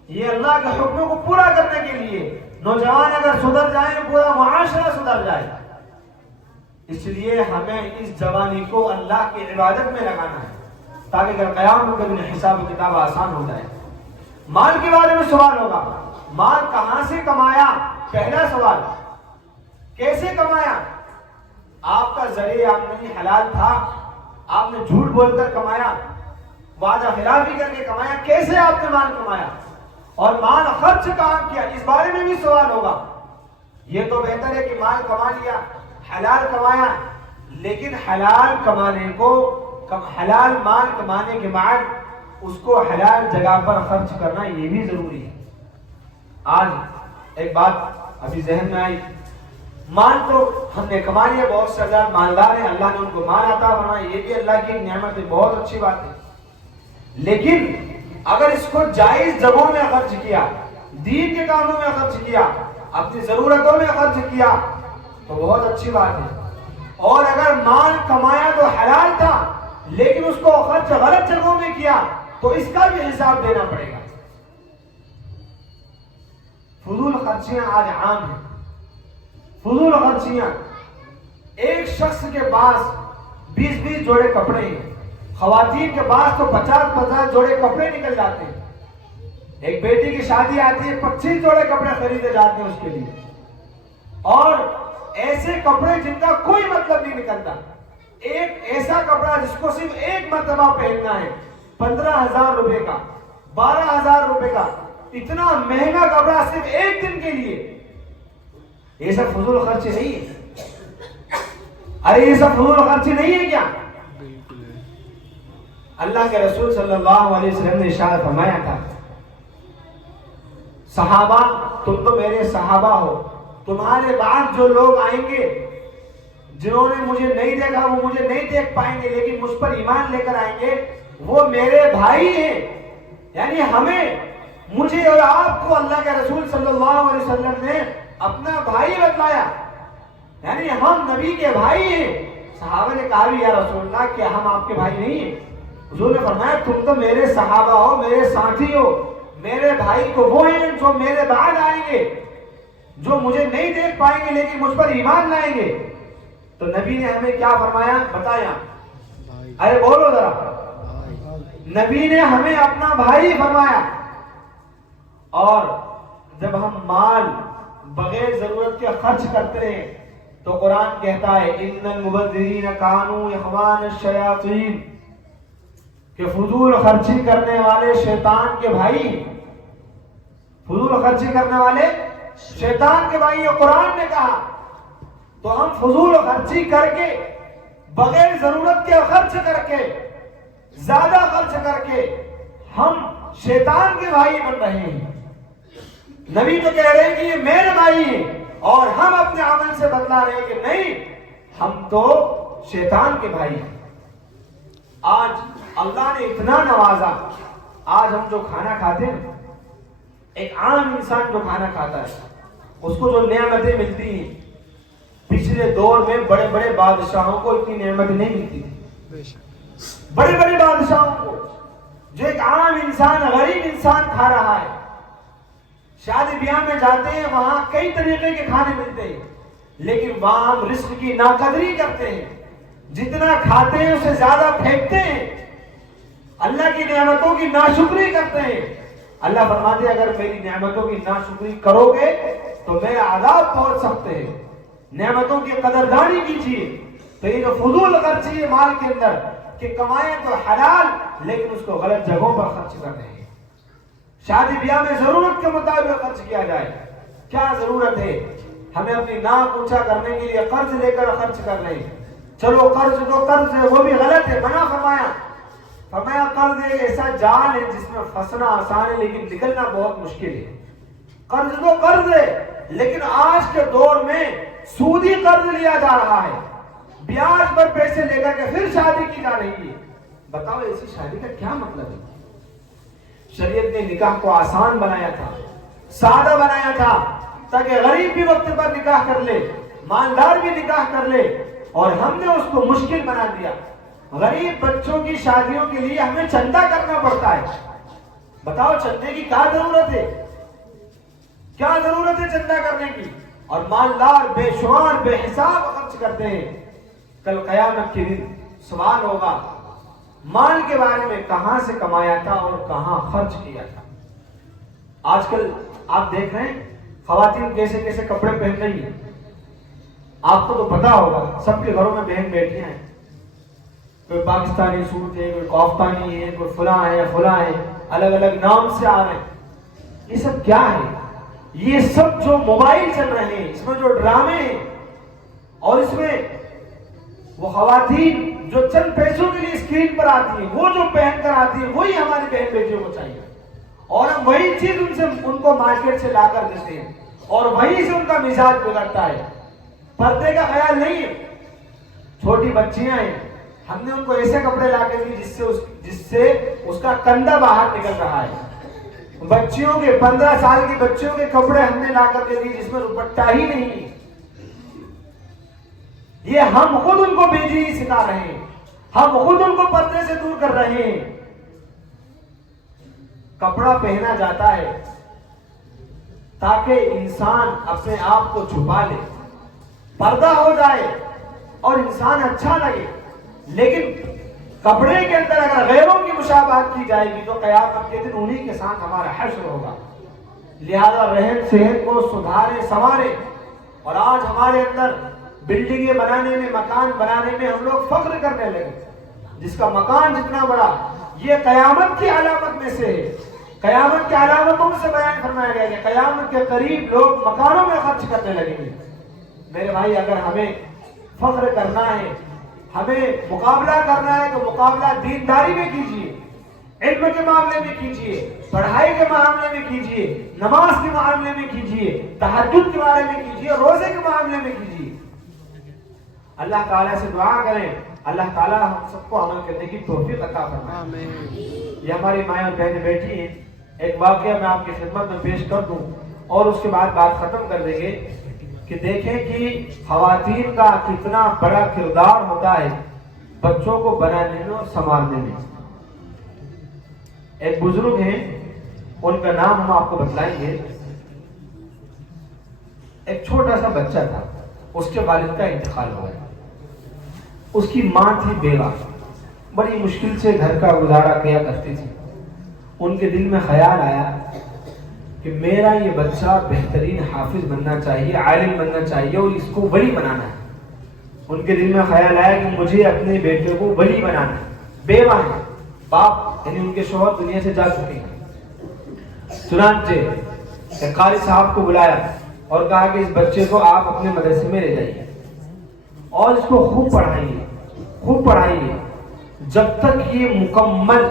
یہ اللہ کے حکموں کو پورا کرنے کے لیے۔ نوجوان اگر سدھر جائیں پورا معاشرہ سدھر جائے۔ اس لیے ہمیں اس جوانی کو اللہ کی عبادت میں لگانا ہے تاکہ اگر قیامت کے دن حساب و کتاب آسان ہو جائے۔ مال کے بارے میں سوال ہوگا، مال کہاں سے کمایا؟ پہلا سوال کیسے کمایا؟ آپ کا ذریعہ آمدنی حلال تھا، آپ نے جھوٹ بول کر کمایا، وعدہ خلافی کر کے کمایا، کیسے آپ نے مال کمایا؟ اور مال خرچ کہاں کیا؟ اس بارے میں بھی سوال ہوگا۔ یہ تو بہتر ہے کہ مال کما لیا، حلال کمایا، لیکن حلال کمانے کو، حلال مال کمانے کے بعد اس کو حلال جگہ پر خرچ کرنا یہ بھی ضروری ہے۔ آج ایک بات ابھی ذہن میں آئی، مال تو ہم نے کما لیا، بہت سے ہزار مالدار ہیں، اللہ نے ان کو مال عطا فرمایا، یہ بھی اللہ کی ایک نعمت ہے، بہت اچھی بات ہے، لیکن اگر اس کو جائز جگہوں میں خرچ کیا، دین کے کاموں میں خرچ کیا، اپنی ضرورتوں میں خرچ کیا تو بہت اچھی بات ہے۔ اور اگر مال کمایا تو حلال تھا لیکن اس کو خرچ غلط جگہوں میں کیا تو اس کا بھی حساب دینا پڑے گا۔ فضول خرچیاں آج عام ہیں، فضول خرچیاں۔ ایک شخص کے پاس 20 جوڑے کپڑے ہیں، خواتین کے پاس تو 50 جوڑے کپڑے نکل جاتے ہیں۔ ایک بیٹی کی شادی آتی ہے، 25 جوڑے کپڑے خریدے جاتے ہیں اس کے لیے، اور ایسے کپڑے جن کا کوئی مطلب نہیں نکلتا۔ ایک ایسا کپڑا جس کو صرف ایک مرتبہ پہننا ہے، 15,000 روپے کا، 12,000 روپے کا، اتنا مہنگا کپڑا صرف ایک دن کے لیے۔ یہ سب فضول خرچی نہیں ہے؟ ارے یہ سب فضول خرچی نہیں ہے کیا؟ اللہ کے رسول صلی اللہ علیہ وسلم نے ارشاد فرمایا تھا، صحابہ تم تو میرے صحابہ ہو، تمہارے بعد جو لوگ آئیں گے جنہوں نے مجھے نہیں دیکھا وہ مجھے نہیں دیکھ پائیں گے لیکن مجھ پر ایمان لے کر آئیں گے، وہ میرے بھائی ہیں۔ یعنی ہمیں، مجھے اور آپ کو اللہ کے رسول صلی اللہ علیہ وسلم نے اپنا بھائی بتلایا، یعنی ہم نبی کے بھائی ہیں۔ صحابہ نے کہا بھی یا رسول اللہ کیا ہم آپ کے بھائی نہیں ہیں؟ حضور نے فرمایا تم تو میرے صحابہ ہو، میرے ساتھی ہو، میرے بھائی تو وہ ہیں جو میرے بعد آئیں گے، جو مجھے نہیں دیکھ پائیں گے لیکن مجھ پر ایمان لائیں گے۔ تو نبی نے ہمیں کیا فرمایا بتایا؟ ارے بولو ذرا، نبی نے ہمیں اپنا بھائی فرمایا۔ اور جب ہم مال بغیر ضرورت کے خرچ کرتے ہیں تو قرآن کہتا ہے ان المبذرین کانوا اخوان الشیاطین، کہ فضول خرچی کرنے والے شیطان کے بھائی، فضول خرچی کرنے والے شیطان کے بھائی، قرآن نے کہا۔ تو ہم فضول خرچی کر کے، بغیر ضرورت کے خرچ کر کے، زیادہ خرچ کر کے ہم شیطان کے بھائی بن رہے ہیں۔ نبی تو کہہ رہے ہیں کہ یہ میرے بھائی ہیں، اور ہم اپنے عمل سے بتلا رہے ہیں کہ نہیں، ہم تو شیطان کے بھائی ہیں۔ آج اللہ نے اتنا نوازا، آج ہم جو کھانا کھاتے ہیں، ایک عام انسان جو کھانا کھاتا ہے اس کو جو نعمتیں ملتی ہیں، پچھلے دور میں بڑے بڑے بادشاہوں کو اتنی نعمت نہیں ملتی تھی۔ بڑے بڑے بادشاہوں کو، جو ایک عام انسان، غریب انسان کھا رہا ہے۔ شادی بیاہ میں جاتے ہیں، وہاں کئی طریقے کے کھانے ملتے ہیں، لیکن وہاں ہم رزق کی ناقدری کرتے ہیں، جتنا کھاتے ہیں اسے زیادہ پھینکتے ہیں، اللہ کی نعمتوں کی ناشکری کرتے ہیں۔ اللہ فرماتے ہیں اگر میری نعمتوں کی ناشکری کرو گے تو میرے عذاب پہنچ سکتے ہیں، نعمتوں کی قدردانی کیجیے۔ تو یہ جو فضول خرچی ہے مال کے اندر، کہ کمائیں تو حلال لیکن اس کو غلط جگہوں پر خرچ کر رہے ہیں۔ شادی بیاہ میں ضرورت کے مطابق خرچ کیا جائے، کیا ضرورت ہے ہمیں اپنی ناک اونچا کرنے کے لیے قرض لے کر خرچ کر رہے ہیں؟ چلو قرض تو قرض ہے، وہ بھی غلط ہے، منع فرمایا۔ فرمایا قرض ایک ایسا جال ہے جس میں پھنسنا آسان ہے لیکن نکلنا بہت مشکل ہے۔ قرض تو قرض ہے، لیکن آج کے دور میں سودی قرض لیا جا رہا ہے، بیاج پر پیسے لے کر کے پھر شادی کی جا رہی ہے۔ بتاؤ ایسی شادی کا کیا مطلب ہے؟ شریعت نے نکاح کو آسان بنایا تھا، سادہ بنایا تھا، تاکہ غریب بھی وقت پر نکاح کر لے، مالدار بھی نکاح کر لے، اور ہم نے اس کو مشکل بنا دیا۔ غریب بچوں کی شادیوں کے لیے ہمیں چندہ کرنا پڑتا ہے۔ بتاؤ چندے کی کیا ضرورت ہے؟ کیا ضرورت ہے چندہ کرنے کی؟ اور مالدار بے شمار بے حساب خرچ کرتے ہیں۔ کل قیامت کے دن سوال ہوگا مال کے بارے میں، کہاں سے کمایا تھا اور کہاں خرچ کیا تھا۔ آج کل آپ دیکھ رہے ہیں خواتین کیسے کیسے کپڑے پہن رہی ہیں. آپ کو تو پتا ہوگا سب کے گھروں میں بہن بیٹیاں ہیں, کوئی پاکستانی سوٹ ہے, کوئی کوفتانی ہے, کوئی فلاں ہے فلاں ہے, الگ الگ نام سے آ رہے ہیں. یہ سب کیا ہے؟ یہ سب جو موبائل چل رہے ہیں, اس میں جو ڈرامے ہیں, اور اس میں وہ خواتین جو چند پیسوں کے لیے اسکرین پر آتی ہیں, وہ جو پہن کر آتی ہیں وہی ہماری بہن بیٹیوں کو چاہیے, اور ہم وہی چیز ان کو مارکیٹ سے لا کر دیتے ہیں, اور وہیں سے ان کا مزاج بگڑتا ہے. پردے کا خیال نہیں ہے. چھوٹی بچیاں ہیں, ہم نے ان کو ایسے کپڑے لا کے دیے جس سے اس کا کندھا باہر نکل رہا ہے. بچیوں کے 15 سال کی بچیوں کے کپڑے ہم نے لا کر کے دیے جس میں دوپٹہ ہی نہیں ہے. یہ ہم خود ان کو بےدینی سکھا رہے ہیں, ہم خود ان کو پردے سے دور کر رہے ہیں. کپڑا پہنا جاتا ہے تاکہ انسان اپنے آپ کو چھپا لے, پردہ ہو جائے اور انسان اچھا لگے. لیکن کپڑے کے اندر اگر غیروں کی مشابہت کی جائے گی تو قیامت کے دن انہی کے ساتھ ہمارا حشر ہوگا. لہذا رہن سہن کو سدھارے سنوارے. اور آج ہمارے اندر بلڈنگیں بنانے میں, مکان بنانے میں ہم لوگ فخر کرنے لگے. جس کا مکان جتنا بڑا, یہ قیامت کی علامت میں سے ہے. قیامت کی علامتوں میں سے بیان فرمایا گیا کہ قیامت کے قریب لوگ مکانوں میں خرچ کرنے لگیں گے. میرے بھائی, اگر ہمیں فخر کرنا ہے, ہمیں مقابلہ کرنا ہے, تو مقابلہ دینداری میں کیجیے, علم کے معاملے میں کیجیے, پڑھائی کے معاملے میں کیجیے, نماز کے معاملے میں کیجیے, تہجد کے بارے میں کیجیے, روزے کے معاملے میں کیجیے. اللہ تعالیٰ سے دعا کریں, اللہ تعالیٰ ہم سب کو عمل کرنے کی توفیق عطا فرمائے. یہ ہماری مائیں اور بہنیں بیٹھی ہیں. ایک واقعہ میں آپ کی خدمت میں پیش کر دوں اور اس کے بعد بات ختم کر دیں گے کہ دیکھیں کہ خواتین کا کتنا بڑا کردار ہوتا ہے بچوں کو بنانے میں اور سنبھالنے میں. ایک بزرگ ہیں, ان کا نام ہم آپ کو بتلائیں گے. ایک چھوٹا سا بچہ تھا, اس کے والد کا انتقال ہو گیا. اس کی ماں تھی بیوہ, بڑی مشکل سے گھر کا گزارا کیا کرتی تھی. ان کے دل میں خیال آیا کہ میرا یہ بچہ بہترین حافظ بننا چاہیے, عالم بننا چاہیے, اور اس کو ولی بنانا ہے. ان کے دل میں خیال آیا کہ مجھے اپنے بیٹے کو ولی بنانا ہے. بیوہ ہے, باپ یعنی ان کے شوہر دنیا سے جا چکے ہیں. چنانچہ قاری صاحب کو بلایا اور کہا کہ اس بچے کو آپ اپنے مدرسے میں لے جائیے اور اس کو خوب پڑھائیے, جب تک یہ مکمل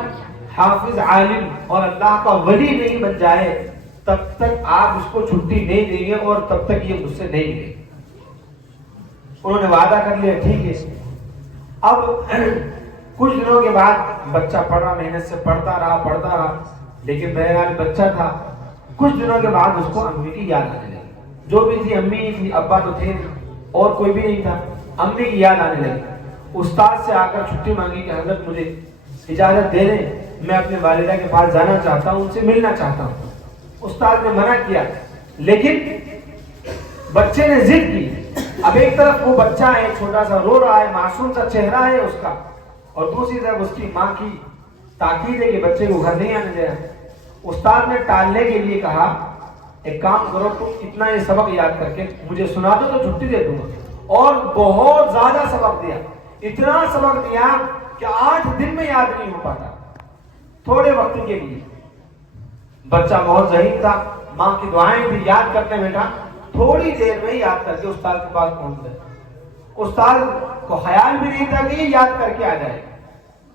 حافظ, عالم اور اللہ کا ولی نہیں بن جائے تب تک آپ اس کو چھٹی نہیں دیں گے اور تب تک یہ مجھ سے نہیں ملے. انہوں نے وعدہ کر لیا, ٹھیک ہے. اب کچھ دنوں کے بعد بچہ پڑھا, محنت سے پڑھتا رہا, لیکن بہرحال بچہ تھا. کچھ دنوں کے بعد اس کو امی کی یاد آنے لگی. جو بھی تھی امی تھی, ابا تو تھے اور کوئی بھی نہیں تھا. امی کی یاد آنے لگی. استاد سے آ کر چھٹی مانگی کہ حضرت مجھے اجازت دے دیں, میں اپنے والدہ کے پاس جانا چاہتا ہوں, ان سے ملنا چاہتا ہوں. استاد نے منع کیا, لیکن بچے نے ضد کی. اب ایک طرف وہ بچہ ہے, چھوٹا سا رو رہا ہے, معصوم سا چہرہ ہے اس کا, اور دوسری طرف اس کی ماں کی تاکید ہے کہ بچے کو گھر نہیں آنے دے رہا. استاد نے ٹالنے کے لیے کہا, ایک کام کرو, تم اتنا یہ سبق یاد کر کے مجھے سنا دو تو چھٹی دے دوں گا. اور بہت زیادہ سبق دیا, اتنا سبق دیا کہ 8 دن میں یاد نہیں ہو پاتا, تھوڑے وقت کے لیے. بچہ بہت ذہین تھا, ماں کی دعائیں بھی یاد کرنے بیٹھا, تھوڑی دیر میں یاد کر کے استاد کے پاس پہنچ گئے. استاد کو خیال بھی نہیں تھا کہ یہ یاد کر کے آ جائے.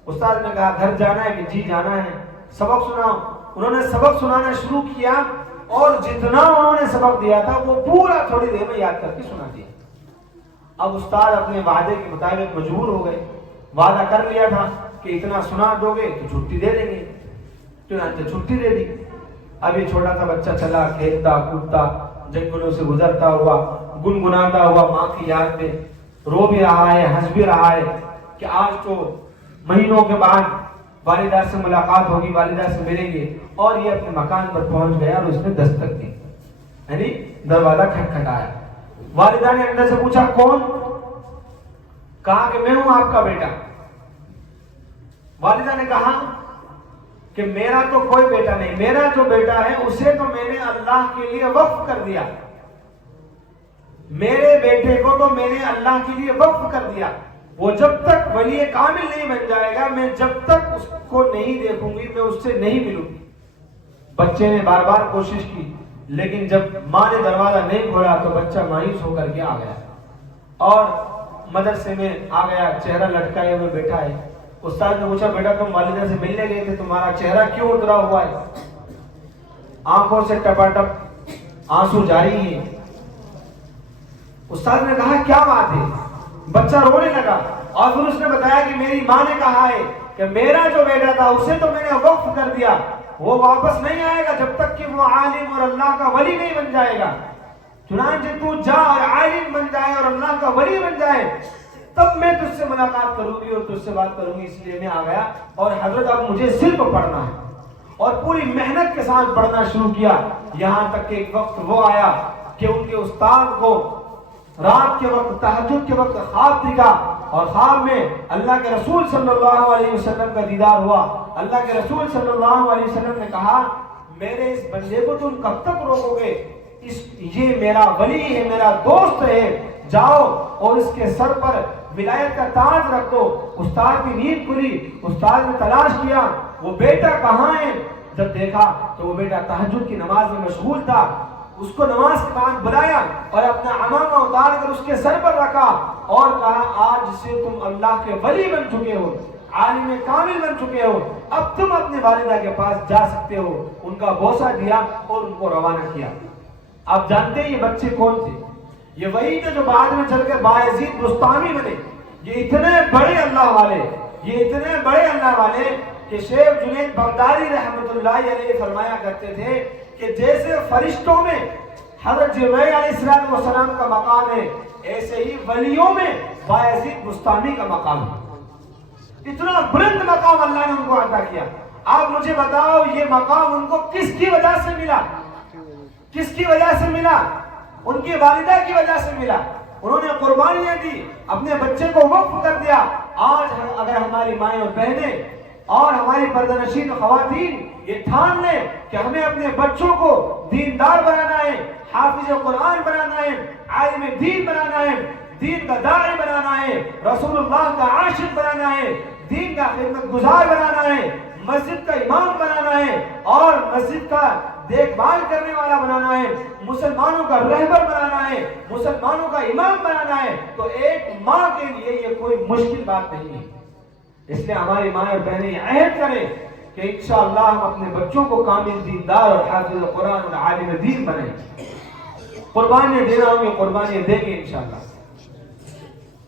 استاد نے کہا گھر جانا ہے کہ جی جانا ہے, سبق سناؤ. انہوں نے سبق سنانا شروع کیا اور جتنا انہوں نے سبق دیا تھا وہ پورا تھوڑی دیر میں یاد کر کے سنا دیا. اب استاد اپنے وعدے کے مطابق مجبور ہو گئے. وعدہ کر لیا تھا کہ اتنا سنا دو گے تو چھٹی دے دیں گے, چنانچہ چھٹی دے دی. اب یہ چھوٹا سا بچہ چلا, کھیلتا کودتا, جنگلوں سے گزرتا ہوا, گنگناتا ہوا ماں کی یاد میں, رو بھی رہا ہے, ہنس بھی رہا ہے کہ آج تو مہینوں کے بعد والدہ سے ملاقات ہوگی, والدہ سے ملیں گے. اور یہ اپنے مکان پر پہنچ گیا اور اس نے دستک دی, یعنی دروازہ کھٹکھٹایا. والدہ نے اندر سے پوچھا کون؟ کہا کہ میں ہوں آپ کا بیٹا. والدہ نے کہا کہ میرا تو کوئی بیٹا نہیں, میرا جو بیٹا ہے اسے تو میں نے اللہ کے لیے وقف کر دیا, میرے بیٹے کو تو میں نے اللہ کے لیے وقف کر دیا. وہ جب تک ولی کامل نہیں بن جائے گا, میں جب تک اس کو نہیں دیکھوں گی, میں اس سے نہیں ملوں گی. بچے نے بار بار کوشش کی, لیکن جب ماں نے دروازہ نہیں کھولا تو بچہ مایوس ہو کر کے آ گیا اور مدرسے میں آ گیا, چہرہ لٹکائے ہوئے بیٹھا ہے. استاد نے پوچھا, بیٹا تم والدہ سے ملنے گئے تھے, تمہارا چہرہ کیوں اترا ہوا ہے؟ آنکھوں سے ٹپاٹپ آنسو جاری ہیں. استاد نے کہا کیا بات ہے؟ بچہ رونے لگا اور پھر اس نے بتایا کہ میری ماں نے کہا ہے کہ میرا جو بیٹا تھا اسے تو میں نے وقف کر دیا, وہ واپس نہیں آئے گا جب تک کہ وہ عالم اور اللہ کا ولی نہیں بن جائے گا. چنانچہ تو جا اور عالم بن جائے اور اللہ کا ولی بن جائے, تب میں تجھ سے ملاقات کروں گی اور تجھ سے بات کروں گی. اس لیے میں آ گیا اور حضرت اب مجھے صرف پڑھنا ہے, اور پوری محنت کے ساتھ پڑھنا شروع کیا. یہاں تک کہ ایک وقت وہ آیا کہ ان کے استاد کو رات کے وقت تہجد کے وقت خواب دکھا, اور خواب میں اللہ کے رسول صلی اللہ علیہ وسلم کا دیدار ہوا. اللہ کے رسول صلی اللہ علیہ وسلم نے کہا, میرے اس بندے کو تم کب تک روکو گے؟ یہ میرا ولی ہے, میرا دوست ہے, جاؤ اور اس کے سر پر ولایت کا تاج رکھ دو. استاد کی نیند کھلی, استاد نے تلاش کیا وہ بیٹا کہاں ہے. جب دیکھا تو وہ بیٹا تہجد کی نماز میں مشغول تھا. اس کو نماز کے بعد بلایا اور اپنا عمامہ اتار کر اس کے سر پر رکھا اور کہا, آج سے تم اللہ کے ولی بن چکے ہو, عالم کامل بن چکے ہو, اب تم اپنے والدہ کے پاس جا سکتے ہو. ان کا بوسہ دیا اور ان کو روانہ کیا. آپ جانتے ہیں یہ بچے کون تھے؟ یہ وہی تھے جو بعد میں چل کر بایزید بستامی بنے. یہ اتنے بڑے اللہ والے, یہ اتنے بڑے اللہ والے کہ شیخ جنید بغدادی رحمۃ اللہ علیہ فرمایا کرتے تھے کہ جیسے فرشتوں میں حضرت جبرائیل علیہ السلام کا مقام ہے, ایسے ہی ولیوں میں بایزید بستامی کا مقام ہے. اتنا بلند مقام اللہ نے ان کو عطا کیا. آپ مجھے بتاؤ یہ مقام ان کو کس کی وجہ سے ملا؟ کس کی وجہ سے ملا؟ ان کی والدہ کی وجہ سے ملا. انہوں نے قربانیاں دی, اپنے بچے کو وقف کر دیا. آج اگر ہماری مائیں اور بہنیں اور ہماری پردہ خواتین یہ ٹھان لیں کہ ہمیں اپنے بچوں کو دیندار بنانا ہے, حافظ قرآن بنانا ہے, عالم دین بنانا ہے, دین کا داعی بنانا ہے, رسول اللہ کا عاشق بنانا ہے, دین کا خدمت گزار بنانا ہے, مسجد کا امام بنانا ہے اور مسجد کا دیکھ بھال کرنے والا بنانا ہے, مسلمانوں کا رہبر بنانا ہے, مسلمانوں کا امام بنانا ہے, تو ایک ماں کے لیے یہ کوئی مشکل بات نہیں ہے. اس لیے ہماری ماں اور بہنیں عہد کریں کہ انشاءاللہ ہم اپنے بچوں کو کامل دیندار اور حافظ قرآن اور عالم دین بنائیں. قربانیاں دینا ہوں گے, قربانیاں دیں گے انشاءاللہ.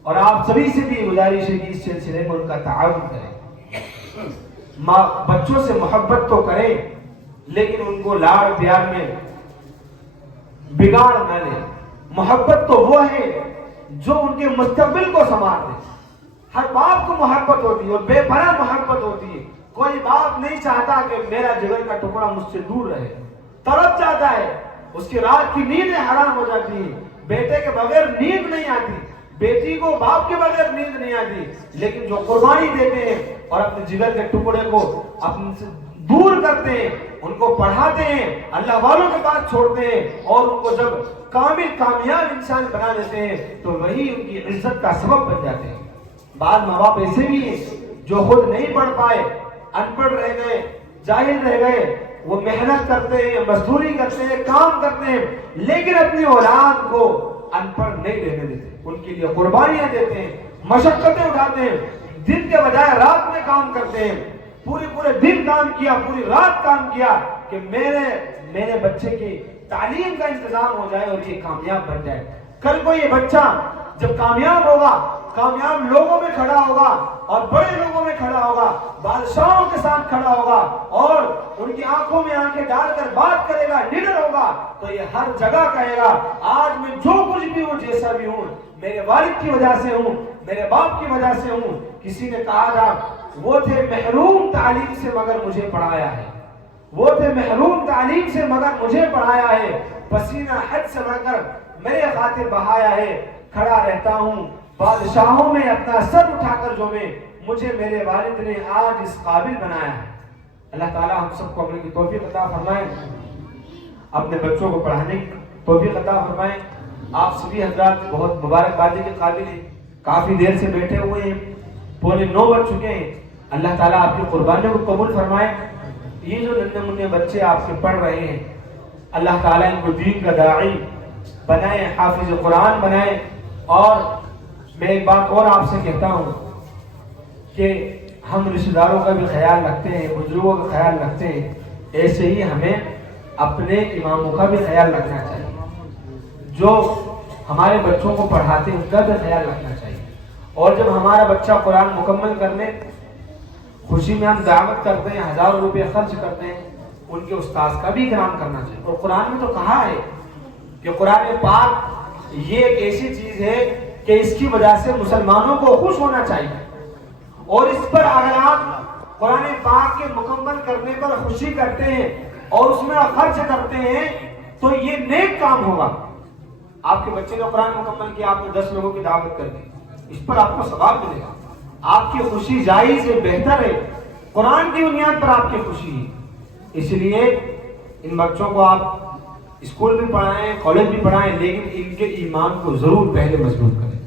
اور آپ سبھی سے بھی گزارش ہے کہ اس سلسلے میں ان کا تعاون کریں. بچوں سے محبت تو کریں, لیکن ان کو لاڑ پیار میں بگاڑ نہ لیں. محبت تو وہ ہے جو ان کے مستقبل کو سنوار دے. ہر باپ کو محبت ہوتی ہے اور بے پناہ محبت ہوتی ہے. کوئی باپ نہیں چاہتا کہ میرا جگر کا ٹکڑا مجھ سے دور رہے, تڑپ جاتا ہے, اس کی رات کی نیندیں حرام ہو جاتی ہیں. بیٹے کے بغیر نیند نہیں آتی, بیٹی کو باپ کے بغیر نیند نہیں آتی. لیکن جو قربانی دیتے ہیں اور اپنے جگر کے ٹکڑے کو اپنے سے دور کرتے ہیں, ان کو پڑھاتے ہیں, اللہ والوں کے پاس چھوڑتے ہیں اور ان کو جب کامل کامیاب انسان بنا دیتے ہیں تو وہی ان کی عزت کا سبب بن جاتے ہیں. بعض ماں باپ ایسے بھی ہیں جو خود نہیں پڑھ پائے, ان پڑھ رہ گئے, جاہل رہ گئے, وہ محنت کرتے ہیں, مزدوری کرتے ہیں, کام کرتے ہیں, لیکن اپنی اولاد کو ان پڑھ نہیں رہنے دیتے. ان کے لیے قربانیاں دیتے ہیں, مشقتیں اٹھاتے ہیں, دن کے بجائے رات میں کام کرتے ہیں. پورے دن کام کیا, پوری رات کام کیا کہ میرے بچے کی تعلیم کا انتظام ہو جائے اور یہ کامیاب بن جائے. کل کو یہ بچہ جب کامیاب ہوگا, کامیاب لوگوں میں کھڑا ہوگا اور بڑے لوگوں میں کھڑا ہوگا, بادشاہوں کے ساتھ کھڑا ہوگا اور ان کی آنکھوں میں آنکھیں ڈال کر بات کرے گا, لیڈر ہوگا, تو یہ ہر جگہ کہے گا آج میں جو کچھ بھی ہوں, جیسا بھی ہوں, میرے والد کی وجہ سے ہوں, میرے باپ کی وجہ سے ہوں. کسی نے کہا تھا وہ تھے محروم تعلیم سے مگر مجھے پڑھایا ہے, وہ تھے محروم تعلیم سے مگر مجھے پڑھایا ہے, پسینہ حد سے بڑھ کر میرے خاطر بہایا ہے, کھڑا رہتا ہوں بادشاہوں میں اپنا سر اٹھا کر جو میں, مجھے میرے والد نے آج اس قابل بنایا ہے. اللہ تعالیٰ ہم سب کو عمل کی توفیق عطا فرمائے، اپنے بچوں کو پڑھانے کی توفیق عطا فرمائے۔ آپ سبھی حضرات بہت مبارکبادی کے قابل ہیں، کافی دیر سے بیٹھے ہوئے ہیں، 9:15 بج چکے ہیں۔ اللہ تعالیٰ آپ کی قربانیوں کو قبول فرمائے۔ یہ جو ننھے منھے بچے آپ کے پڑھ رہے ہیں، اللہ تعالیٰ ان کو دین کا داعی بنائے، حافظ قرآن بنائے۔ اور میں ایک بات اور آپ سے کہتا ہوں کہ ہم رشتہ داروں کا بھی خیال رکھتے ہیں، بزرگوں کا خیال رکھتے ہیں، ایسے ہی ہمیں اپنے اماموں کا بھی خیال رکھنا چاہیے، جو ہمارے بچوں کو پڑھاتے ہیں اس کا بھی خیال رکھنا چاہیے۔ اور جب ہمارا بچہ قرآن مکمل کرنے خوشی میں ہم دعوت کرتے ہیں، 1000 روپے خرچ کرتے ہیں، ان کے استاذ کا بھی اکرام کرنا چاہیے۔ اور قرآن میں تو کہا ہے کہ قرآن پاک یہ ایک ایسی چیز ہے کہ اس کی وجہ سے مسلمانوں کو خوش ہونا چاہیے، اور اس پر اگر آپ قرآن پاک کے مکمل کرنے پر خوشی کرتے ہیں اور اس میں خرچ کرتے ہیں تو یہ نیک کام ہوگا۔ آپ کے بچے نے قرآن مکمل کیا، آپ نے 10 لوگوں کی دعوت کر دی، اس پر آپ کو ثواب ملے گا۔ آپ کی خوشی جائز ہے، بہتر ہے، قرآن کی بنیاد پر آپ کی خوشی ہے۔ اس لیے ان بچوں کو آپ اسکول بھی پڑھائیں، کالج بھی پڑھائیں، لیکن ان کے ایمان کو ضرور پہلے مضبوط کریں۔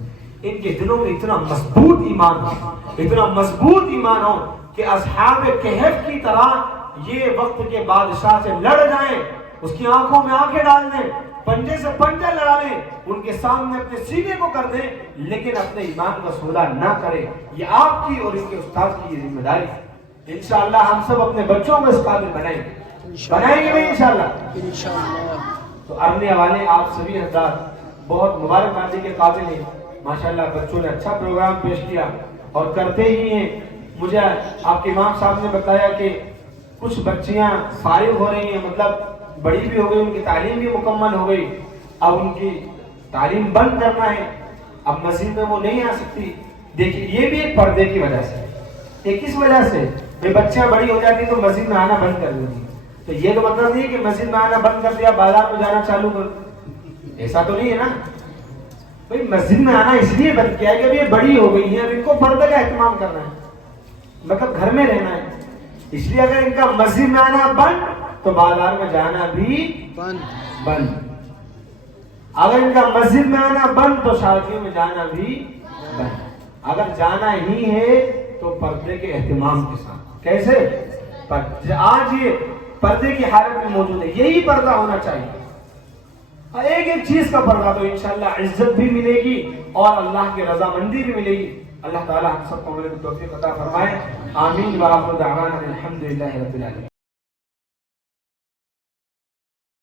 ان کے دلوں میں اتنا مضبوط ایمان ہو، اتنا مضبوط ایمان ہو کہ اصحاب کہف کی طرح یہ وقت کے بادشاہ سے لڑ جائیں، اس کی آنکھوں میں آنکھیں ڈال دیں، پنجے سے پنجہ لڑا لیں، ان کے سامنے اپنے سینے کو کر دیں، لیکن اپنے ایمان کا سودا نہ کریں۔ یہ آپ کی اور ان کے استاد کی یہ ذمہ داری ہے۔ انشاءاللہ ہم سب اپنے بچوں کو اس قابل بنائیں گے نہیں انشاءاللہ۔ تو ارنے والے آپ سبھی حضرات بہت مبارکبادی کے قابل ہیں، ماشاءاللہ بچوں نے اچھا پروگرام پیش کیا اور کرتے ہی ہیں۔ مجھے آپ کے امام صاحب نے بتایا کہ کچھ بچیاں فارغ ہو رہی ہیں، مطلب بڑی بھی ہو گئی، ان کی تعلیم بھی مکمل ہو گئی، اب ان کی تعلیم بند کرنا ہے، اب مسجد میں وہ نہیں آ سکتی۔ دیکھیے یہ بھی ایک پردے کی وجہ سے، یہ کس وجہ سے یہ بچیاں بڑی ہو جاتی تو مسجد میں آنا بند کر دیتی، تو یہ تو مطلب نہیں کہ مسجد میں آنا بند کر دیا بازار میں جانا چالو کر، ایسا تو نہیں ہے نا بھئی۔ مسجد میں آنا اس لیے بند کیا ہے کہ اب یہ بڑی ہو گئی ہیں، اب ان کو پردے کا اہتمام کرنا ہے، مطلب گھر میں رہنا ہے، اس لیے اگر ان کا مسجد میں آنا بند تو بازار میں جانا بھی بند، اگر ان کا مسجد میں آنا بند تو شادیوں میں جانا بھی بند۔ اگر جانا ہی ہے تو پردے کے اہتمام کے ساتھ، کیسے؟ آج یہ پردے کی حالت میں موجود ہے، یہی پردہ ہونا چاہیے، ایک ایک چیز کا پردہ، تو انشاءاللہ عزت بھی ملے گی اور اللہ کی رضامندی بھی ملے گی۔ اللہ تعالیٰ ہم سب کو عمل کی توفیق عطا فرمائے، آمین۔ وآخر دعوانا الحمدللہ رب العالمین۔